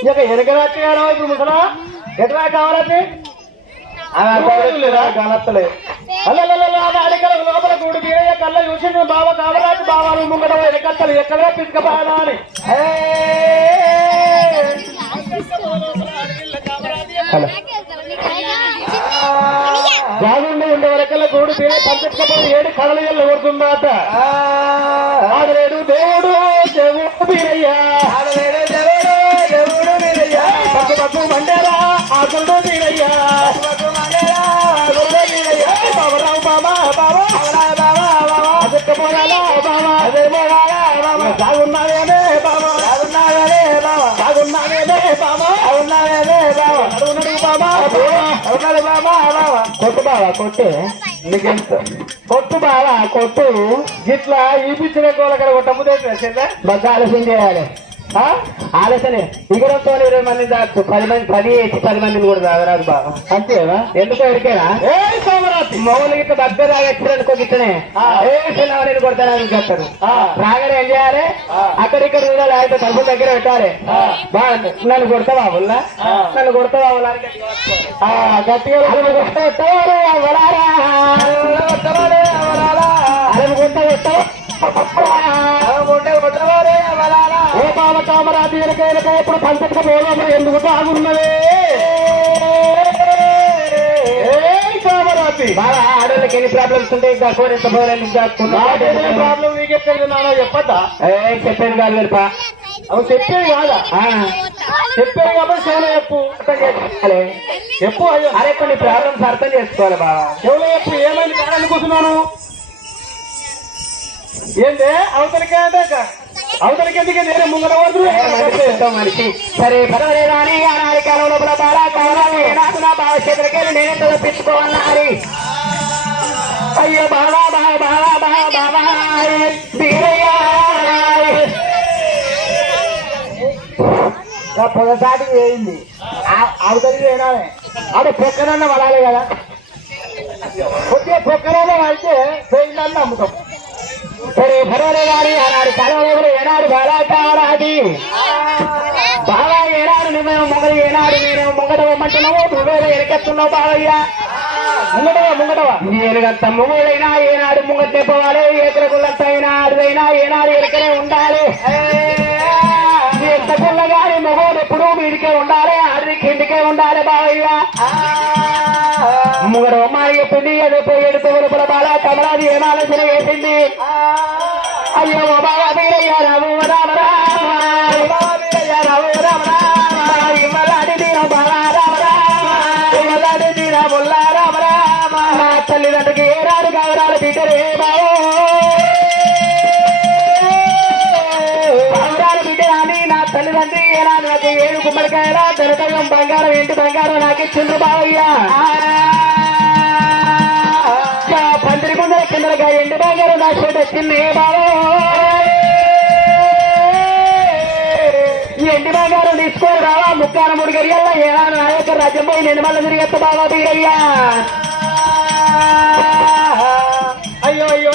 ఇక ఎనక వచ్చాడు ఇప్పుడు ముసలా ఎట్లా కామరాజు కనత్తలేదు అడిగల లోపల కూడి బీరయ్య కళ్ళ చూసి బావ కామరాజు బావాలు ముంగడ ఎనకత్తలు ఎక్కడ పిసుకపోయానా అని హలో జాగుండి ఉండే వరకల్లా గూడు పంచకపోయి 7 కళలు ఎల్ల కొడుతుందాట ఆడలేడు దేవుడు దేవుడు వీరయ్యా పప్పు మండేలా ఆకుడు వీరయ్యా బాబరావు బాబా బాబా అదెక్కపోరాలా బాబా అదే బాబా సాగున్నావేనే బాబా సాగున్నావేనే బాబా సాగున్నావేనే బాబా అవున్నావేనే బాబా అడుగునడు బాబా అవునాడు బాబా బాబా కొట్టు బావా కొట్టు నీకెంత కొట్టు బావా కొట్టు గిట్లా ఈ పిచ్చిన కోలకడ కొట్టముదే బాగా ఆలోచన చేయాలి ఆలోచనే ఇగరంతో 20 మంది దాకు 10 మందిని కూడా తాగరాదు బాబా అంతేనా ఎందుకో ఎడికేనా మౌలు గిట్ల దగ్గర తాగొచ్చారనుకో గిట్టనే ఏ పిల్లవాడిని కొడతానని చెప్తారు రాగానే ఏం చేయాలి అక్కడిక్కడ ఊరాలు అయితే తలుపు దగ్గర పెట్టాలి నన్ను కొడతావా ఉల్లా నన్ను కొడతావా ఉల్లా గట్టిగా అలా కొట్టవరు అవరారా అలా కొట్టవస్తావు ఓ బాల కామరాజు ఎనక ఎప్పుడు పంచక పోదాము ఎందుకు బాగున్నవే కామరాజు బాగా ఆడోళ్ళకి ఎన్ని ప్రాబ్లమ్స్ ఉంటాయి కోరేంత ప్రాబ్లం నీకెక్కడ నానా చెప్పద్దా చెప్పేది కాదు వెళ్ళిపా అవి చెప్పేది కాదా చెప్పేది కాబట్టి చెవులో చెప్పు అర్థం చేసుకోవాలి చెప్పు అయ్యో అరే కొన్ని ప్రాబ్లమ్స్ అర్థం చేసుకోవాలి బాగా చెవులో చెప్పు ఏమైంది కాదనుకుంటున్నాను ఏంటే అవతలికే అంటే అవతలికి ఎందుకే నేనే ముంగడ మనిషి సరే పర్వాలేదు అని ఆనాడి కాలం లోపల బాగా కావాలి నాకు నా భవిష్యత్తులకి వెళ్ళి నేనే తప్పించుకోవాలి అయ్యో బాబా బాబా బాబా బాబా బాబా పొగసాటి వేయింది అవతలికి వేయాలి అదే పొక్కనన్న వడాలి కదా కొద్దిగా పొక్కనన్న వాడితే పోయిందని నమ్ముతాం సరే పర్వాలేదు కానీ ఆనాడు కాలంలో ఏనాడు బాగా కావాలి బాగా ఏనాడు నువ్వేమో మొగలు ఏనాడు నేనేమో ముంగట ఇమ్మంటున్నావు నువ్వేదో ఎనకెత్తున్నావు బావయ్యా ముంగటవా నేనుగంత మొగలైనా ఏనాడు ముంగట తెప్పవాలి ఏకరగుళ్ళంత అయినా ఆడుదైనా ఏనాడు ఎనకనే ఉండాలి ఎంత గుళ్ళ గాని మొగోడు ఎప్పుడు వీడికే ఉండాలి ఆడి కిందికే ఉండాలి బావయ్యా ముంగడ అమ్మాయి చెప్పింది అదే పోయి 7 తొగుల బాగా కమలాది ఏం ఆలోచన చేసింది అయ్యో బాబా వీరయ్య రాము రామ రామ రామ ఇమ్మలాడి తీర బాలా రామ రామలాడి తీర ముల్లా రామ రామ నా తల్లిదండ్రులకి ఏరాడు గౌరాలు బిడ్డరే బాబు గౌరాలు బిడ్డ అని నా తల్లిదండ్రి ఏనాడు నాకు 7 గుమ్మడికాయల దొరకం బంగారం ఏంటి బంగారం నాకు ఇచ్చిండ్రు బావయ్యా పందిరి ముందర కిందరగా ఎండు బంగారం నా చోట వచ్చింది బాబు ఎండి బంగారం తీసుకోరు రావా ముక్కాన 3 గడియల్లా ఏనాడు నా యొక్క రాజ్యం పోయి నేను మళ్ళీ తిరిగెత్త బాబా తీరయ్యా అయ్యో అయ్యో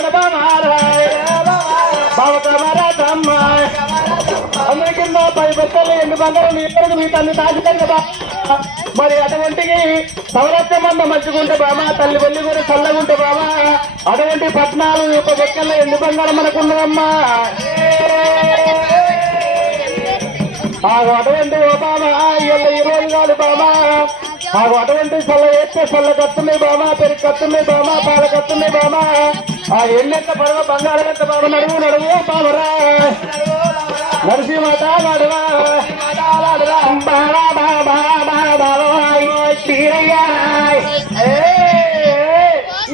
బాబమ్మ అందరి కింద 10 బెత్తలు ఎండు బంగారం మీ తల్లి తాజుతాను కదా మరి అటువంటికి సంవత్సరం మంది మంచుకుంటే బామా తల్లి బల్లి కూడా చల్లగుంటే బామా అటువంటి 14 బెక్కల్లో ఎండు బంగారం మనకున్నదమ్మా అటువంటి ఓ బామా ఇవాళ 20 కాదు బామా అటువంటి చల్ల వేస్తే చల్ల కత్తున్నాయి బామా పెరుగు కత్తున్నాయి బామా పాల కత్తున్నాయి బామా ఎన్నెంత పడవ బంగారం ఎంత బాబా నడువు బాబరా నరసింహత నడువా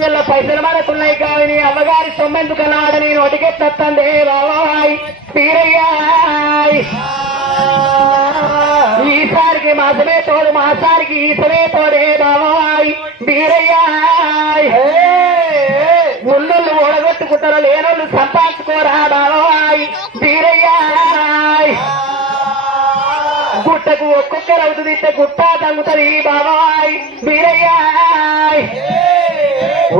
ఇలా పైసలు మనకున్నాయి కానీ అమ్మగారి సొమ్మెందుకన్నాడని నోటికి తత్తండి బాబాయ్ తీరయ్యాయ్ ఈసారికి మాసమే తోడు మాసానికి ఈసమే తోడే బాబాయ్ బీరయ్యాయ్ ఉన్నోళ్ళు ఓడగొట్టుకుంటారా లేనోళ్ళు సంపాదించుకోరా బాబాయ్ బీరయ్యాయ్ గుట్టకు ఒక్కొక్కరు అవుతుంది గుట్ట తగ్గుతుంది బాబాయ్ బీరయ్యాయ్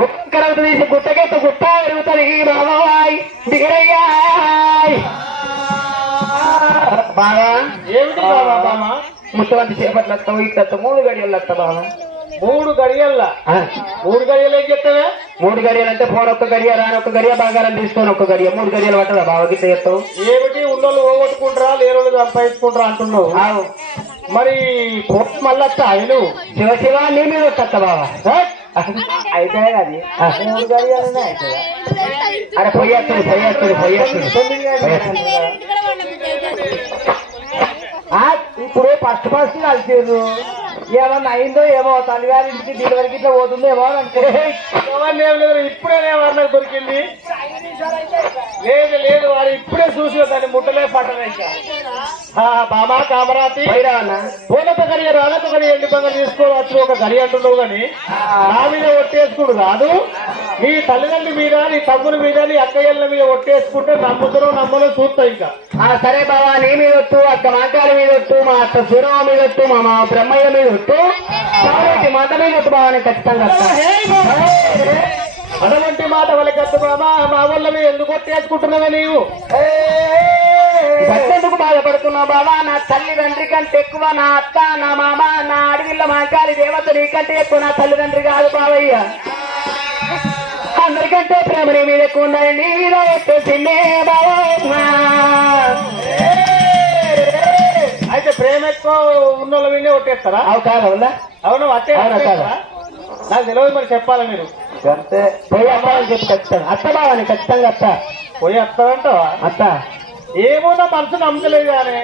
ఒక్కొక్కరు అవుతుంది గుట్టకెత్త గుట్ట పెరుగుతుంది బాబాయ్ బీరయ్యాయ్ బాగా ఏమిటి బాబా బామా ముట్టవంటి చేపట్లు వస్తావు ఇట్లా 3 గడియలు వస్తా బాబా 3 గడియల్లా 3 గడియలు ఏం చెప్తావే 3 గడియలు అంటే ఫోన్ ఒక్క గడియ రాని ఒక్క గడియ బంగారం తీసుకొని ఒక్క గడియ 3 గడియలు పట్టదా బావ గిట్ట చెప్తావు ఏమిటి ఉన్నోళ్ళు పోగొట్టుకుంటారా లేనోళ్ళు సంపాదించుకుంటారా అంటున్నావు మరి మళ్ళా ఆయన శివ శివ నీ మీద వస్తా బావ అయితే అది 3 గడియాలనే అవుతుందా? అరే పొయ్యేస్తుంది ఇప్పుడు ఫస్ట్ కలిసిర్రు ఏమన్నా అయిందో ఏమో తల్లిగారింటికి డెలివరీకి ఇట్లా పోతుందో ఏమో అంటే ఎవరిని ఏం లేదు ఇప్పుడే ఎవరికి దొరికింది లేదు వాడు ఇప్పుడే చూసి దాన్ని ముట్టలే పట్టలే ఇంకా బాబా కామరాతి పూలతో గడియ రాళ్ళతో గడియ ఎండి బంగారు తీసుకోవచ్చు ఒక గడి అంటున్నావు కానీ నా మీద ఒట్టేసుకుడు కాదు నీ తల్లిదండ్రుల మీద నీ తమ్ముని మీద నీ అక్కయ్యల మీద ఒట్టేసుకుంటే నమ్ముతారో నమ్మలో చూస్తా ఇంకా సరే బావా నీ మీద ఒట్టు అక్క మాకాల మీద ఒట్టు మా అత్త సూరమ్మ మీద ఒట్టు మా బ్రహ్మయ్య మీద ఒట్టు మాట మీద ఒట్టు బావా నేను ఖచ్చితంగా అటువంటి మాట వాళ్ళకి వద్దు బాబా మా వాళ్ళ మీద ఎందుకు ఒట్టేసుకుంటున్నావా నీవు గట్టెందుకు బాధపడుతున్నావు బాబా నా తల్లిదండ్రి కంటే ఎక్కువ నా అత్త నా మామ నా అడవిల్ల మాకాలి దేవత నీకంటే ఎక్కువ నా తల్లిదండ్రి కాదు బావయ్య అందరికంటే ప్రేమ నీ మీద ఎక్కువ ఉండాలి నీ మీద వచ్చేసిందే బాబా అయితే ప్రేమ ఎక్కువ ఉన్న వాళ్ళ మీదే ఒట్టేస్తారా అవు కాదు అవునా అవును అట్టే నాకు తెలియదు మరి చెప్పాలి మీరు అంతే పోయి అత్తాలని చెప్పి ఖచ్చితంగా అత్త బావని ఖచ్చితంగా అత్త పోయి వస్తావంటావా అత్త ఏమో నా మనసు నమ్మకలేదు కానీ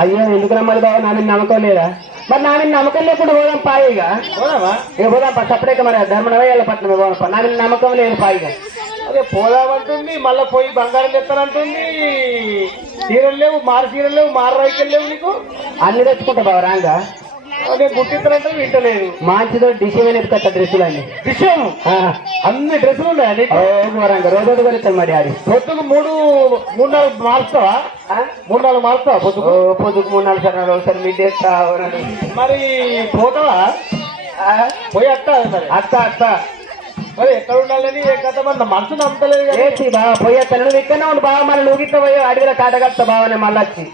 అయ్యో ఎందుకు నమ్మాలి బాబు నా మీద నమ్మకం లేదా మరి నా మీద నమ్మకం లేకుండా పోదాం పాయిగా పోదామా పోదాం సపరేట్ మరి ధర్మనవేయాల పట్నం పోదాం నా మీద నమ్మకం లేదు పాయిగా అదే పోదామంటుంది మళ్ళీ పోయి బంగారం తెస్తానంటుంది చీరలు లేవు మారు చీరలు లేవు మారు రైతులు లేవు నీకు అన్ని తెచ్చుకుంటా బాబు రాంగా నేను గుర్తిస్తానంటే వింటలేదు మంచిదో డిసిషన్ ఎత్తుకొస్తా డ్రెస్సులు అన్ని విషయం అన్ని డ్రెస్సులు ఉన్నాయి రోజు కొనిస్తాను మరి అది పొద్దుకు 3-4 మారుస్తావా 3-4 మారుస్తావా పొద్దుకు పొద్దుకు 3-4 సార్లు ఒకసారి మీ మరి పోతావా పోయి మరి అత్త మరి ఎక్కడ ఉండాలని ఏ కథ మన మనసు నమ్మతలేదు ఏంటి బాబా పోయేస్తాను నువ్వు ఇక్కడనే ఉండు బాబా మళ్ళీ నువ్వు ఇట్లా పోయి అడిగిన కాటగస్తా బాబానే మళ్ళీ వచ్చి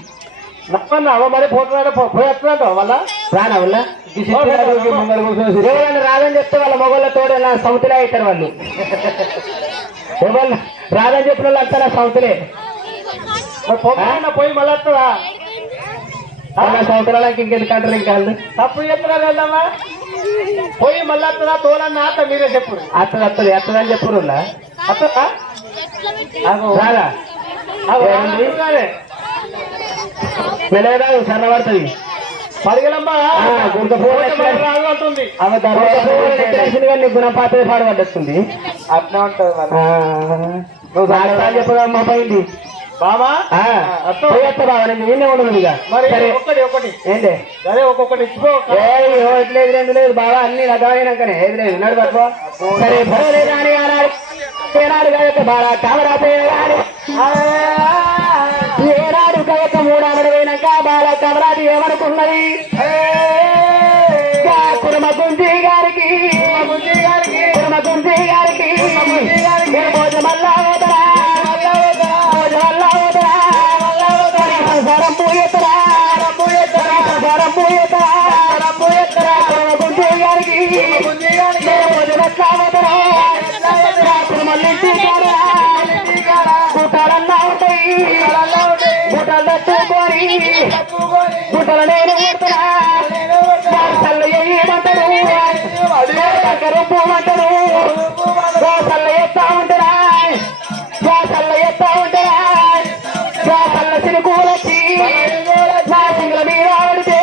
నమ్మన్నావా మరి పోతున్నాడు పోయి వస్తున్నాడు మళ్ళా రానా వల్ల ఎవరన్నా రాదని చెప్తే వాళ్ళ మొగోళ్ళ తోడు సౌతులే అవుతారు వాళ్ళు ఎవరు రాదని చెప్పిన వాళ్ళు అంతా సౌతులే పోయి మళ్ళీ వస్తుందా సంవత్సరాలకి ఇంకెందుకు అంటారు ఇంకా తప్పు చెప్తున్నారు వెళ్దామా పోయి మళ్ళీ వస్తుందా తోలన్నా అత్త మీరే చెప్పుడు అత్తది అత్తదని చెప్పు అత్తదా రాదా మెల్లగా సన్న పడుతుంది పడిగలమ్మా రాదు అంటుంది కానీ గుణం పాత్ర పాడబడ్డస్తుంది అట్లా ఉంటది మరి నువ్వు సాయంత్రాలు చెప్పదమ్మా పోయింది బాబా పోయేస్తా బాబా నేను నిన్నే ఉండదు ఇక మరి ఒకటి ఏంటి సరే ఒక్కొక్కటి ఇచ్చిపో లేదు రెండు లేదు బాబా అన్ని రకమైనాకనే ఏది లేదు ఉన్నాడు పట్టుకో సరే పోలేదు అని ఏనాడు కనుక బాగా కామరాతే ఏనాడు కనుక 3 పోయినాక బాగా కమరాది ఏమనుకున్నది కుర్మగుంజి గారికి మళ్ళా పోతరా సంసారం పూయతరా కుర్మగుంజి గారికి మళ్ళీ గుట్టాలన్నా ఉంటాయి గుట్టలు తట్టుకొని గుట్టలు నేను కొడుతున్నా చల్ల ఏమంటారు రూపమంటారు చల్ల ఎత్తా ఉంటారా చల్ల సిరుకూలొచ్చి నా సింగుల మీద ఆడితే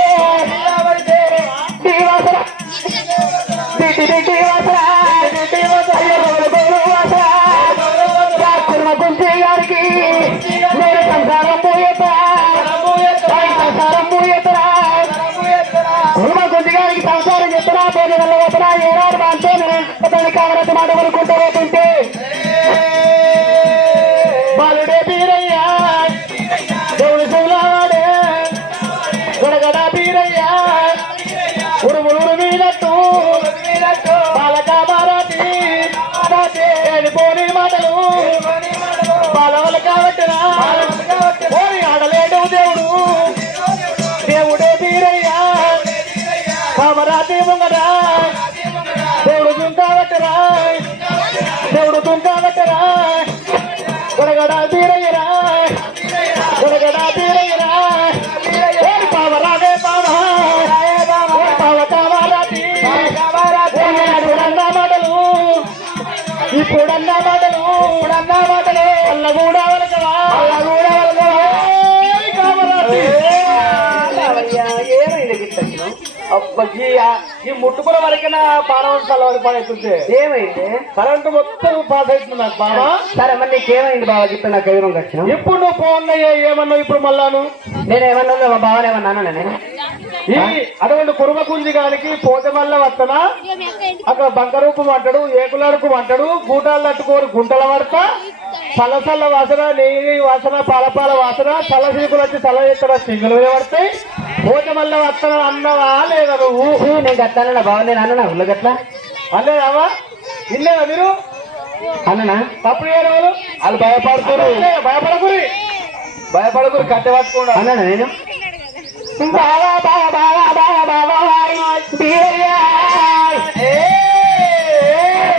కుర్మగుంజి గారికి నేను సంసారం కుర్మగుంజి గారికి సంసారం చెప్తున్నా పోటీ వల్ల పోతున్నా ఏనాడు బాంతో నేను కామరతి మాట కొనుక్కుంటూ పోతుంటే బాలుడే బీరయ్యా దేవుడు చూలాడే గడగడ బీరయ్యా ఉరుములు మీదట్టు బాలక భారతి పోని మాటలు బాలవలు కాబట్టినా పోని ఆడలేడు దేవుడే బీరయ్యా కామరాతి ముంగడా దేవుడు కాబట్టిరా దేవుడు తుంకాబట్టరా గొడగడ తీరయ్యరా గొడగడ తీరయ్యరా పావరాదే పావ పావ కావారాతి ఇప్పుడన్నా మాటలు ఇప్పుడన్నా మాటలు అల్ల కూడా వలకవా కావరాతి అబ్బకి ఈ ముట్టుకున్న వరకైనా పానవంశాల వరకు పడేస్తుంటే ఏమైంది? కరెంటు మొత్తం పాస్ అవుతుంది నాకు బాబా. సరే మరి నీకేమైంది బావ? చెప్పి నాకు ఎదురు వచ్చిన ఇప్పుడు నువ్వు పోన్నయ్యా ఏమన్నావు ఇప్పుడు మళ్ళాను నేనేమన్నా మా బావనేమన్నాను నేను ఈ అటువంటి కురుమ కుంజిగానికి పోతే మళ్ళా వస్తనా అక్కడ బంకరూపు అంటాడు ఏకులాడుకు అంటాడు గూటాలు తట్టుకోరు గుంటల పడతా చల్లసల్ల వాసన నెయ్యి వాసన పాలపాల వాసన చల్ల సీకులు వచ్చి చల్ల చేస్తారా సింగులు పడతాయి పోతే మళ్ళా వస్తానా అన్నవా లేదా నువ్వు? నేను గట్టాను నా బావ నేను అన్నా ఉల్ల గట్లా అన్నేదావా ఇల్లేదా మీరు అన్ననా తప్పుడు చేయడం వాళ్ళు భయపడకురి కట్టె పట్టుకోండి అన్నానా నేను బావా బావా బావా బావా బావా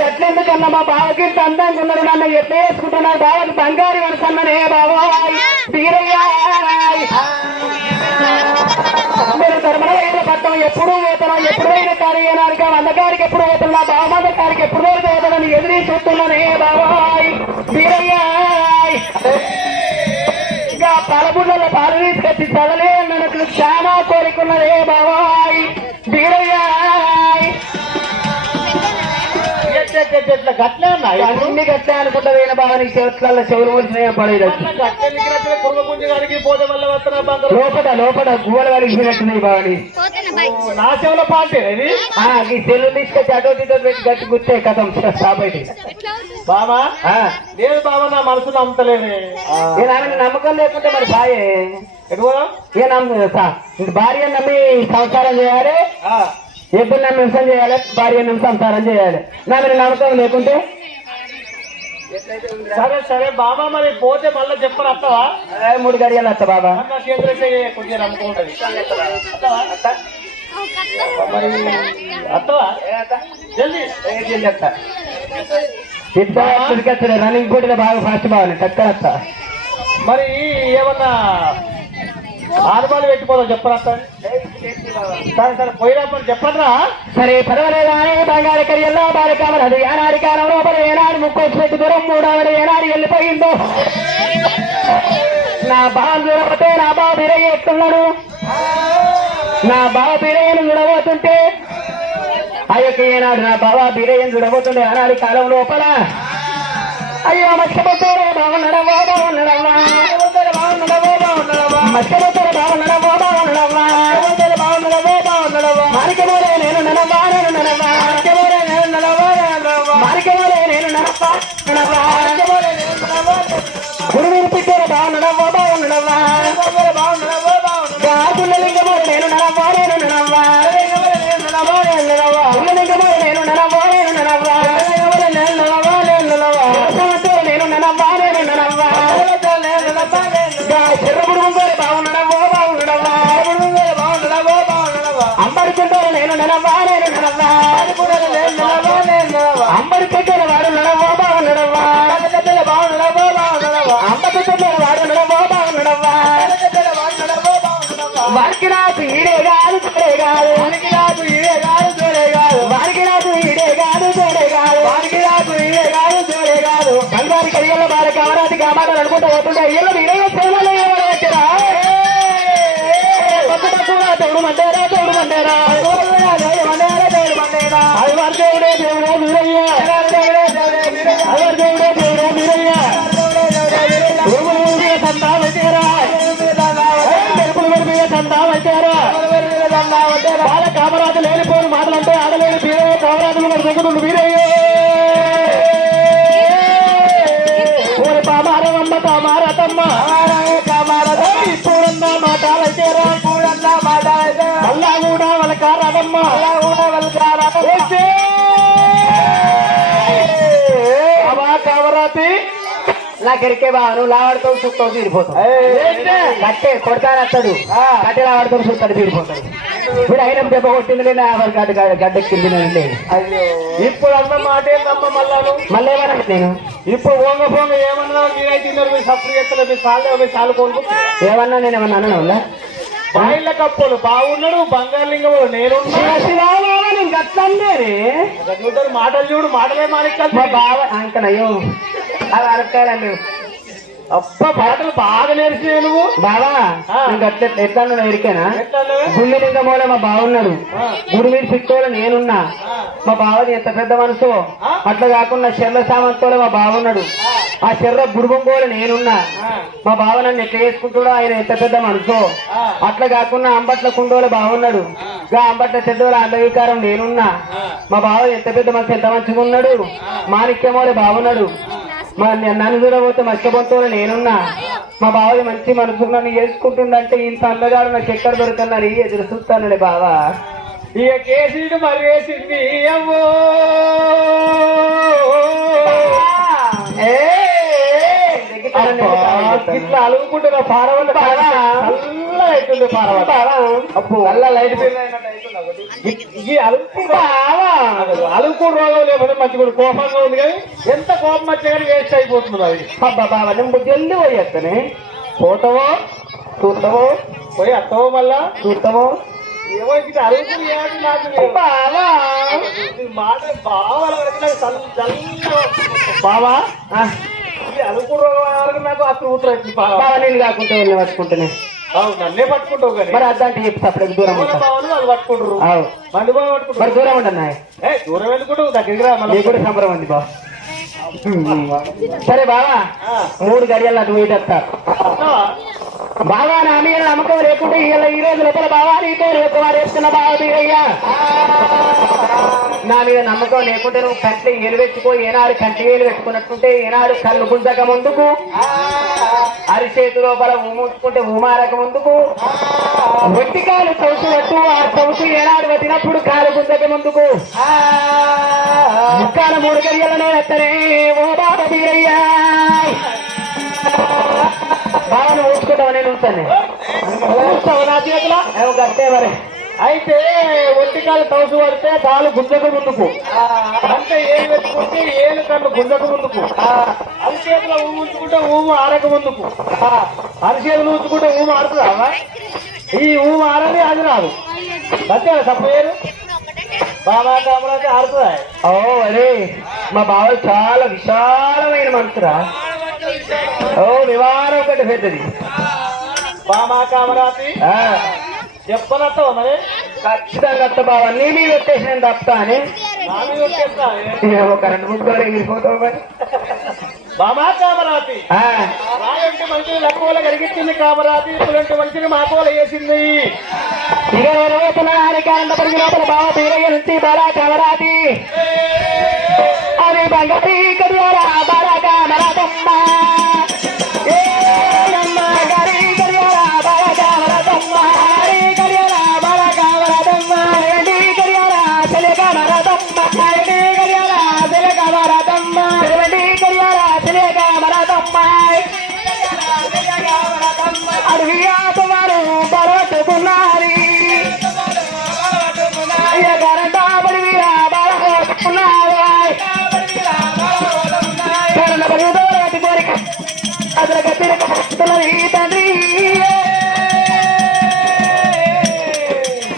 ఎట్లెందుకన్నా మా బావకి ఇంత అందంగా ఉన్నారు నన్ను ఎట్లా వేసుకుంటున్నారు బావకి బంగారు అనుకున్నానే బావా బీరయ్యా మీరు ధర్మరాజు పట్టం ఎప్పుడు పోతున్నాం ఎప్పుడు అయిన కాడి ఏనాడికి వందకాడికి ఎప్పుడు పోతున్నా బావమంద కాడికి ఎప్పుడు రోజు పోతానని ఎదురు చూస్తున్నానే బావాయ్ బీరయ్యా ఇంకా పాలబుడ్లలో పాలు తీసుకొచ్చి చదలే నాకు చాలా కోరికున్నదే బావాయ్ బీరయ్యాయ్ గట్లే ఉన్నాయి అన్ని గట్లే అనుకుంటా వేణ బావానికి చెవుల చెవులు మూసినాయి పడేది పోతే మళ్ళీ వస్తున్నా బంగారు లోపల గువ్వలు కలిగినట్టున్నాయి బావని నా చెవుల పాటే ఇది ఈ చెల్లు తీసుకొచ్చి అటో ఇటో పెట్టి గట్టి గుర్తే కథం కాబట్టి బాబా లేదు బాబా నా మనసు నమ్మతలేనే నమ్మకం లేకుంటే మరి బాయే ఎటువా భార్య నమ్మి సంసారం చేయాలి ఎద్దులు నమ్మి హింసం చేయాలి భార్య నమ్మి సంసారం చేయాలి నా మీద నమ్మకం లేకుంటే సరే సరే బాబా మరి పోతే మళ్ళీ చెప్పరు అత్తవా 3 గడియలు వస్తా బాబా నా చేతులు కొంచెం నమ్ముకుంటది మరి అత్తవా జల్దీ ఇట్లా రన్నింగ్ పోటీలో బాగా ఫాస్ట్ బాగాలి టక్కర్ వస్తా మరి ఏమన్నా ఆరుబాలు పెట్టిపోదాం చెప్పరా సరే సరే పోయినప్పుడు చెప్పరా సరే పర్వాలేదా బంగారు కరియల్లో బాలికామరదు ఏనాడి కాలం లోపల ఏనాడు ముక్కోసి పెట్టి దూరం 3వ ఏనాడు వెళ్ళిపోయిందో నా బావ చూడబోతే నా బావ బిరయ్య ఎట్టున్నాడు నా బావ బిరయ్యను చూడబోతుంటే ఆ యొక్క ఏనాడు నా బావ బిరయ్యను చూడబోతుండే ఆనాడి కాలం లోపల అయ్యో మర్చిపోతారే బాగున్నాడమ్మా బాగున్నాడమ్మా మర్చిపోతారు బాగున్నాడమ్మా బాగున్నాడమ్మా మార్కెమోలే నేను నడవా నేను నడవా మార్కెమోలే నేను నడవా మార్కెమోలే నేను నడవా నడవా గుడి మీరు పెట్టారు బాగున్నాడమ్మా బాగున్నాడమ్మా గుళ్ళలింగమోలు నేను నడవా నేను నడవా గుళ్ళలింగమోలు నేను నడవా నేను నడవా నేను నడవా నేను నడవా చిర్రగుడు ముందరే బాగున్నాడమ్మో బాగున్నాడమ్మా అంబడి చెట్టు నేను నడవా నేను నడవా అంబడి చెట్టు వాడు నడవో బాగున్నాడమ్మా అంబ చెట్టు వాడు నడవో బాగున్నాడమ్మా వారికి నాకు ఈడే కాదు చూడే కాదు వారికి నాకు ఈడే కాదు చూడే కాదు వారికి నాకు ఈడే కాదు చూడే కాదు వారికి నాకు ఈడే కాదు చూడే కాదు బంగారు కడిగల బాల కామరాజు కామాటలు అనుకుంటూ పోతుంటే ఇళ్ళ ఇరవై సేవలు వచ్చారా తోడు మంటారా తోడు మంటారా దేవుడు మంటారా అది వారి దేవుడే దేవుడే వీరయ్య అది దేవుడే దేవుడే వీరయ్య సంతా వచ్చారా మెరుపులు మెరుపు సంతా వచ్చారా బాల కామరాజు లేనిపోని మాటలంటే ఆడలేని వీరయ్య కామరాజులు మరి దగ్గరుండు వీరయ్య పామారమ్మ పామారతమ్మ కామారద ఇప్పుడన్నా మాటాలైతేరా ఇప్పుడన్నా మాటాలైతే అల్లా కూడా వలకారదమ్మ అల్లా కూడా వలకారదే కామరాతి నాకెరికే బా నువ్వు లావాడుతూ చూస్తావు తీరిపోతావు కట్టే కొడతానస్తాడు కట్టే లావాడుతూ చూస్తాడు తీరిపోతాడు ఇప్పుడు అయిన దెబ్బ కొట్టింది నా గడ్డెక్కింది అంటే అయ్యో ఇప్పుడు అన్న మాట ఏందమ్మ మళ్ళాను మళ్ళీ ఏమన్నా నేను ఇప్పుడు పోంగ ఏమన్నా మీరైతే మీరు సఫర్ చేస్తారు మీ సాలు కొనుక్కు ఏమన్నా నేను ఏమన్నా అన్నా బాయిల కప్పులు బాగున్నాడు బంగాళలింగములు నేను మాటలు చూడు మాటలే మాణిక్యాలు మా బావ అంకనయ్యో అవి అరకాయలు అప్ప పాటలు బాగా నేర్చినావు నువ్వు బావా ఎట్లా ఎరికేనా ఎట్లా గుండె లింగమూల మా బావున్నాడు గుడి మీద సిక్కోలో నేనున్నా మా బావది ఎంత పెద్ద మనసు అట్లా కాకుండా చెర్ల సామంతోలో మా బావున్నాడు ఆ చెర్ర గురుబొంగోలు నేనున్నా మా బావ నన్ను ఎట్లా చేసుకుంటాడో ఆయన ఎంత పెద్ద మనసు అట్లా కాకుండా అంబట్ల కుండోలు బాగున్నాడు గా అంబట్ల చెడ్డోల అండవీకారం నేనున్నా మా బావ ఎంత పెద్ద మనసు ఎంత మంచిగా ఉన్నాడు మాణిక్యమోలే బాగున్నాడు నన్ను చూడబోతే మత్స్యబొంతోలు నేనున్నా మా బావది మంచి మనసు నన్ను చేసుకుంటుందంటే ఇంత అందగాడు నాకు ఎక్కడ దొరుకుతున్నారు ఎదురు చూస్తానులే బావా ఇక కేసీడు మరి వేసింది అమ్మో ఇట్లా అలుగుకుంటున్నా పారవంట చల్లగా అవుతుంది పారవంట అప్పు నల్ల లైట్ అలుగుకుడు రోగం లేకపోతే మంచిగా కోపంగా ఉంది కానీ ఎంత కోపం వచ్చా కానీ వేస్ట్ అయిపోతుంది అది అబ్బా బావా నేను జల్దీ పోయేస్తానే పోతావో చూస్తావో పోయి అత్తవో మళ్ళా చూస్తావో ఏమో ఇట్లా అలుగుకుని ఏమంటే నాకు బావా మాట బావా అలుగుకుడు రోగం వరకు నాకు అసలు ఊతురు బావా నేను కాకుంటే వెళ్ళి పట్టుకుంటేనే నన్నే పట్టుకుంటావు కానీ మరి అద్దంటే చెప్పి అప్పుడు దూరం ఉంటా బావలు వాళ్ళు పట్టుకుంటారు మంది బాగా పట్టుకుంటారు మరి దూరం ఉంటా దూరం వెళ్ళుకుంటావు దగ్గరికి రా మళ్ళీ కూడా సంబరం ఉంది బా సరే బావా 3 గడియలు అటు పోయిటా బావా నా మీద నమ్మకం లేకుంటే ఈ రోజు లోపల బావా నీతో రేపు వేస్తున్న బావ మీరయ్యా నా మీద నమ్మకం లేకుంటే నువ్వు కంటి ఏలు పెట్టుకో ఏనాడు కంటి ఏలు పెట్టుకున్నట్టుంటే ఏనాడు కళ్ళు గుంజక ముందుకు అరిచేతు లోపల ఊముకుంటే ఊమారక ముందుకు వెట్టికాలు చౌసు పట్టు ఆ చౌసు ఏనాడు పట్టినప్పుడు కాలు గుంజక ముందుకు ముక్కాల 3 గడియలనే ఎత్తనే ఓ బాబా మీరయ్యా బావను ఊసుకుంటావు నేను ఉంటాను నా చేతిలో కట్టే మరి అయితే ఒంటికాలు తౌసు పడితే కాలు గుంజకు ముందుకు అంటే ఏలు పెట్టుకుంటే ఏలు కన్ను గుంజకు ముందుకు అరిచేతులో ఊము ఉంచుకుంటే ఊము ఆరక ముందుకు అరిచేతులు ఉంచుకుంటే ఊము ఆడుతుందా ఈ ఊము ఆరని అది రాదు అంతే తప్పేరు బాబా కామరాజు ఆడుతుందా ఓ అరే మా బావ చాలా విశాలమైన మనసురా ఓ వివాహం ఒకటి పెద్దది బామా కామరాజు చెప్పనత్తావా మరి ఖచ్చితంగా అత్త బావ నీ మీద వచ్చేసి నేను తప్పుతా అని ఒక 2-3 గోడలు ఎగిరిపోతావు మరి బామా కామరాతి రాయంటే మంచిని లక్కువల కలిగించింది కామరాతి ఇప్పుడంటే మంచిని మాకోల వేసింది ఇక నేను వేసిన లోపల బావ బీరయ్య నుంచి బాలా కామరాతి అది బంగారీ కడియారా బాలా కామరాతమ్మ అడిగియాతవారు బరవట్టుకున్నారి గరంటాబడి వీరా బాలకున్నారు కోరిక అదర గతిరి తండ్రి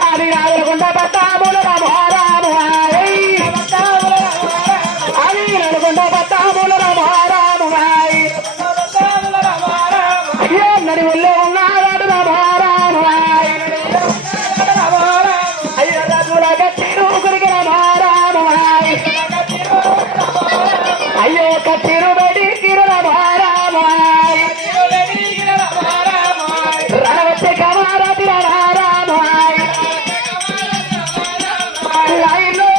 అది రాజులకుంట పట్టాముల రామహారాము అది నడుకుంట పట్టాముల రామహారాము నడి ఉల్లే ఉన్నాడు రామహారాము అయ్యో రాజుల గట్టిరు గురికి రామహారాము అయ్యో కట్టిరు బడి కిరు రామహారాము రణవచ్చే కామారాతి రామహారాము లైలో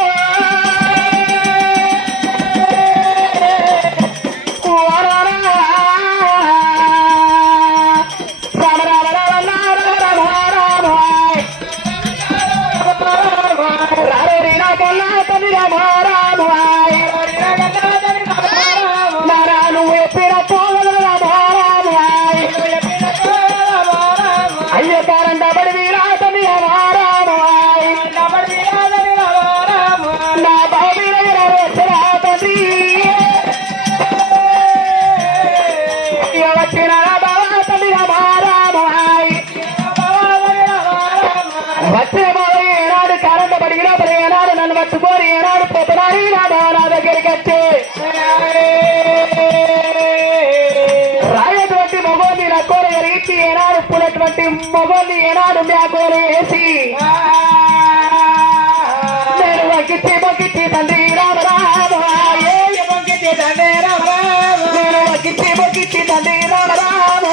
అయ్యో కారంట బడి వీరాతని రామ అడిగిన ఏనాడు నన్ను పట్టుకొని ఏనాడు పోతున్నాడు నా దగ్గరికి వచ్చి రాయటువంటి మగోని నా కోర ఎరిగి ఏనాడు పునటువంటి మగోని ఏనాడు మ్యాకోలు వేసి నేను వగ్గిచ్చి తండ్రి రామరామ వగ్గిచ్చి తండ్రి రామరామ నేను వగ్గిచ్చి తండ్రి రామరామ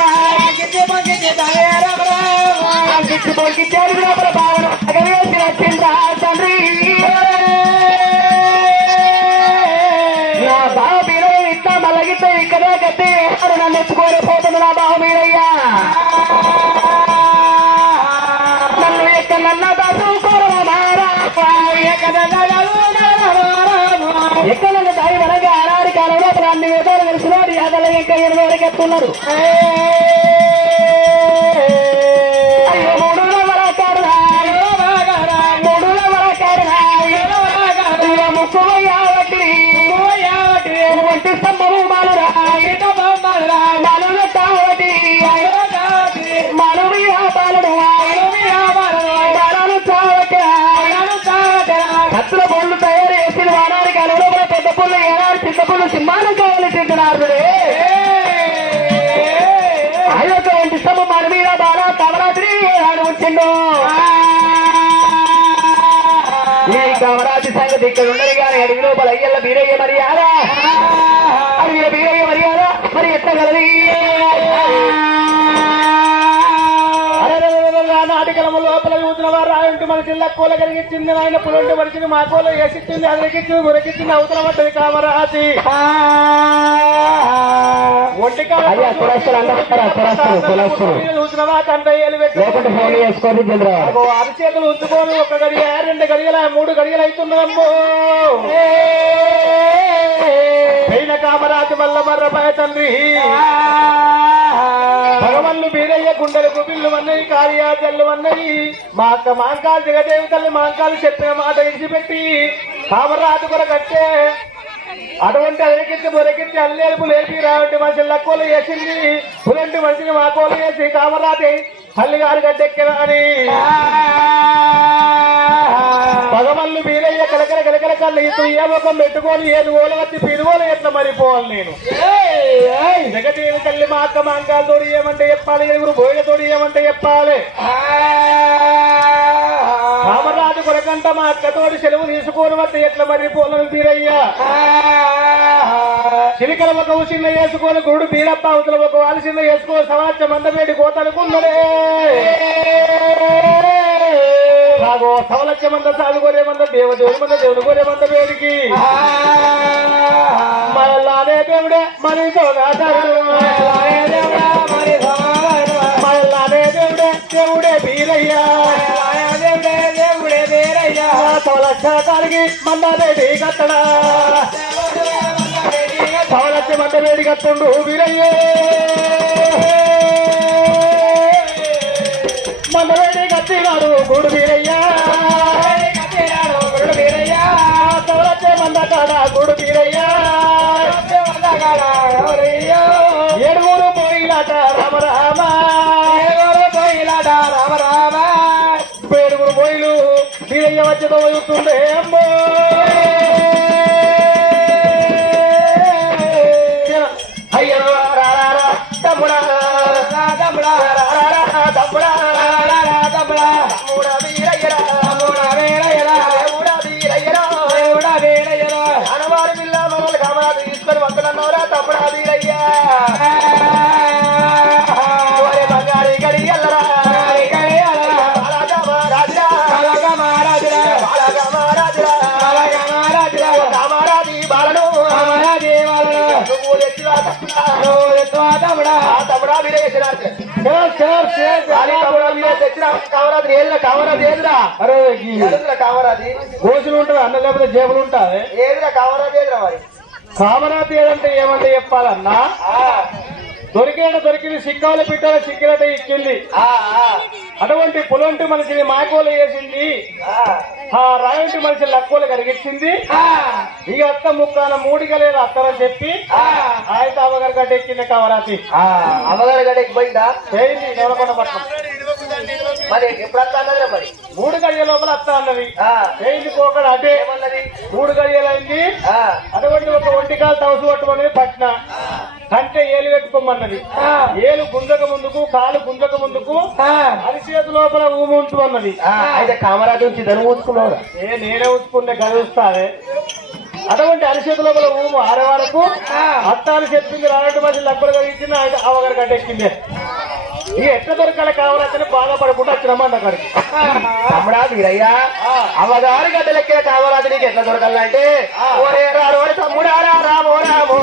వగ్గిచ్చాడు భావన వేసిన చింద్ర తండ్రి నా బావ మీరయ్య ఇట్లా మలగితే ఇక్కడే గట్టి నన్ను ఎత్తుకొని పోతుంది నా బావ మీరయ్యా నన్ను ఎక్కడన్నా ఎక్కడన్నా దాయి వనగా ఆనాడి కాలంలో అన్ని వేదాలు కలిసినాడు యాదల ఇంకా 20 వరకు ఎత్తున్నారు అయ్యో మూడుల వరకాడు ముక్కువయ్యావటి ఒంటి స్తంభము మాలురా మాలుల కావటి మాలువి బాలుడు బాలను చావట కత్తుల బొళ్ళు తయారు చేసిన వారానికి కాలంలో పెద్ద పుల్లు ఏనాడు చిన్న పుల్లు సింహాలు కావాలి తింటున్నారు ఆ యొక్క ఒంటి స్తంభం మన మీద బాగా కవరాత్రి ఏనాడు వచ్చిండు ఈ కవరాత్రి సంగతి ఇక్కడ ఉండదు కానీ అడిగి లోపల అయ్యల్ల బీరయ్య మర్యాద అడిగిన బీరయ్య మర్యాద మరి ఎత్తగలది నాటికలము లోపల చూసిన వారు రాయంటూ మన జిల్లా కోల కలిగించింది ఆయన పులంటి మనిషిని మా కోల వేసిచ్చింది అదిరికిచ్చింది మురికిచ్చింది అవతల పడ్డది కామరాతి ఒంటి చూసినవా తండ్రి అరిచేతులు ఉంచుకొని 1 గడియ 2 గడియల 3 గడియలు అవుతున్నాము పైన కామరాతి వల్ల మర్రపాయ తండ్రి భగవన్లు బీరయ్య గుండెలు గుబిళ్ళు అన్నవి కార్యాచల్లు అన్నవి మా అక్క మాంకాలు జగదేవతల్ని మాంకాలు చెప్పిన మాట విడిచిపెట్టి కామరాజు కొరకట్టే అటువంటి అదిరికిచ్చి బొరకిచ్చి అల్లేరుపు లేపి రావంటి మనిషి లక్కులు వేసింది పులంటి మనిషిని మా కోలు వేసి కామరాజు తల్లిగారు గడ్డెక్కిన అని భగవన్లు బీరయ్య కలకల కలకల కళ్ళు ఇతను ఏ ముఖం పెట్టుకొని ఏది ఓల వచ్చి పిరుగోలు ఎట్లా మరిపోవాలి నేను జగదేవి తల్లి మా అక్క మాంకాలతోటి ఏమంటే చెప్పాలి ఎదురు బోయలతోటి ఏమంటే చెప్పాలి రామరాజు కొరకంట మా అక్కతోటి సెలవు తీసుకొని వస్తే ఎట్లా మరిపోలను బీరయ్య చిలికల ఒక చిన్న వేసుకొని గురుడు బీరప్ప అవతల ఒక వాళ్ళు చిన్న వేసుకొని సమాజ మందపేటి కోతనుకున్నదే సాగో సవలక్ష మంద సాగుకోరే మంద దేవుడి మంద దేవుడు కోరే మంద వేడికి మళ్ళానే దేవుడే మనితో మళ్ళానే దేవుడే దేవుడే బీరయ్యా దేవుడే బీరయ్యా సవలక్ష కాలికి మంద వేడి కట్టడా సవలక్ష మంద వేడి కట్టుండు బీరయ్యే మందవేడి కట్టినాడు గుడు బీరయ్యా సవలచ్చే మంద కాడ గుడు బీరయ్యా 7 పోయిలాట రామరామ 7 పోయిలు బీరయ్య వచ్చేతో పోతుండే అమ్మో అయ్యో తమ్ముడా తమ్ముడా తమ్ముడా అనవారి పిల్ల మమ్మల్ని కామరాజు తీసుకొని వస్తున్నవరా తమ్ముడా వీరయ్యా బంగారి గడి ఎల్లరా కామరాజీ బాలను తమ్ముడా వీరయ్య గోసులు ఉంటుంది అన్న లేకపోతే జేబులు ఉంటాయి ఏదిరా కామరాజు ఏదిరా మరి కామరాజు ఏదంటే ఏమంటే చెప్పాలన్నా దొరికింది సిక్కాలు పిట్టాలి సిక్కినట్టు ఇచ్చింది అటువంటి పులంటి మనిషిని మాకోలు వేసింది ఆ రాయంటి మనిషి లక్కులు కరిగించింది ఇక అత్త ముక్కాల 3 గలేలు అత్తరని చెప్పి ఆయన అమ్మగారి గడ్డ ఎక్కింది కామరాజు అమ్మగారి గడ్డ ఎక్కిపోయిందా చేయింది నెలకొండ పట్టణం మరి ఎప్పుడు వస్తా మరి 3 గడియ లోపల వస్తా అన్నది ఏంది కోకడ అదే 3 గడియలైంది అటువంటి ఒక ఒంటికాలు తవసు పట్టుకున్నది పట్న కంటే ఏలు పెట్టుకోమన్నది ఏలు గుంజక ముందుకు కాలు గుంజక ముందుకు అరిచేతి లోపల ఊము ఉంచుమన్నది అయితే కామరాజు నుంచి ధను ఊసుకున్నావు నేనే ఉంచుకునే గడుస్తానే అటువంటి అరిచేతి లోపల ఊము ఆరే వరకు అత్తాలు చెప్పింది రానట్టు మధ్య లబ్బలు కలిగించింది అవగారు కట్టెక్కింది ఇక ఎట్లా దొరకాలి కావాలని బాధపడకుండా వచ్చినమ్మండి అక్కడికి తమ్ముడా వీరయ్యా అమ్మగారి గడ్డలెక్కిన కామరాజు నీకు ఎట్లా దొరకాలంటే ఓరే రారోడి తమ్ముడా రామో రామో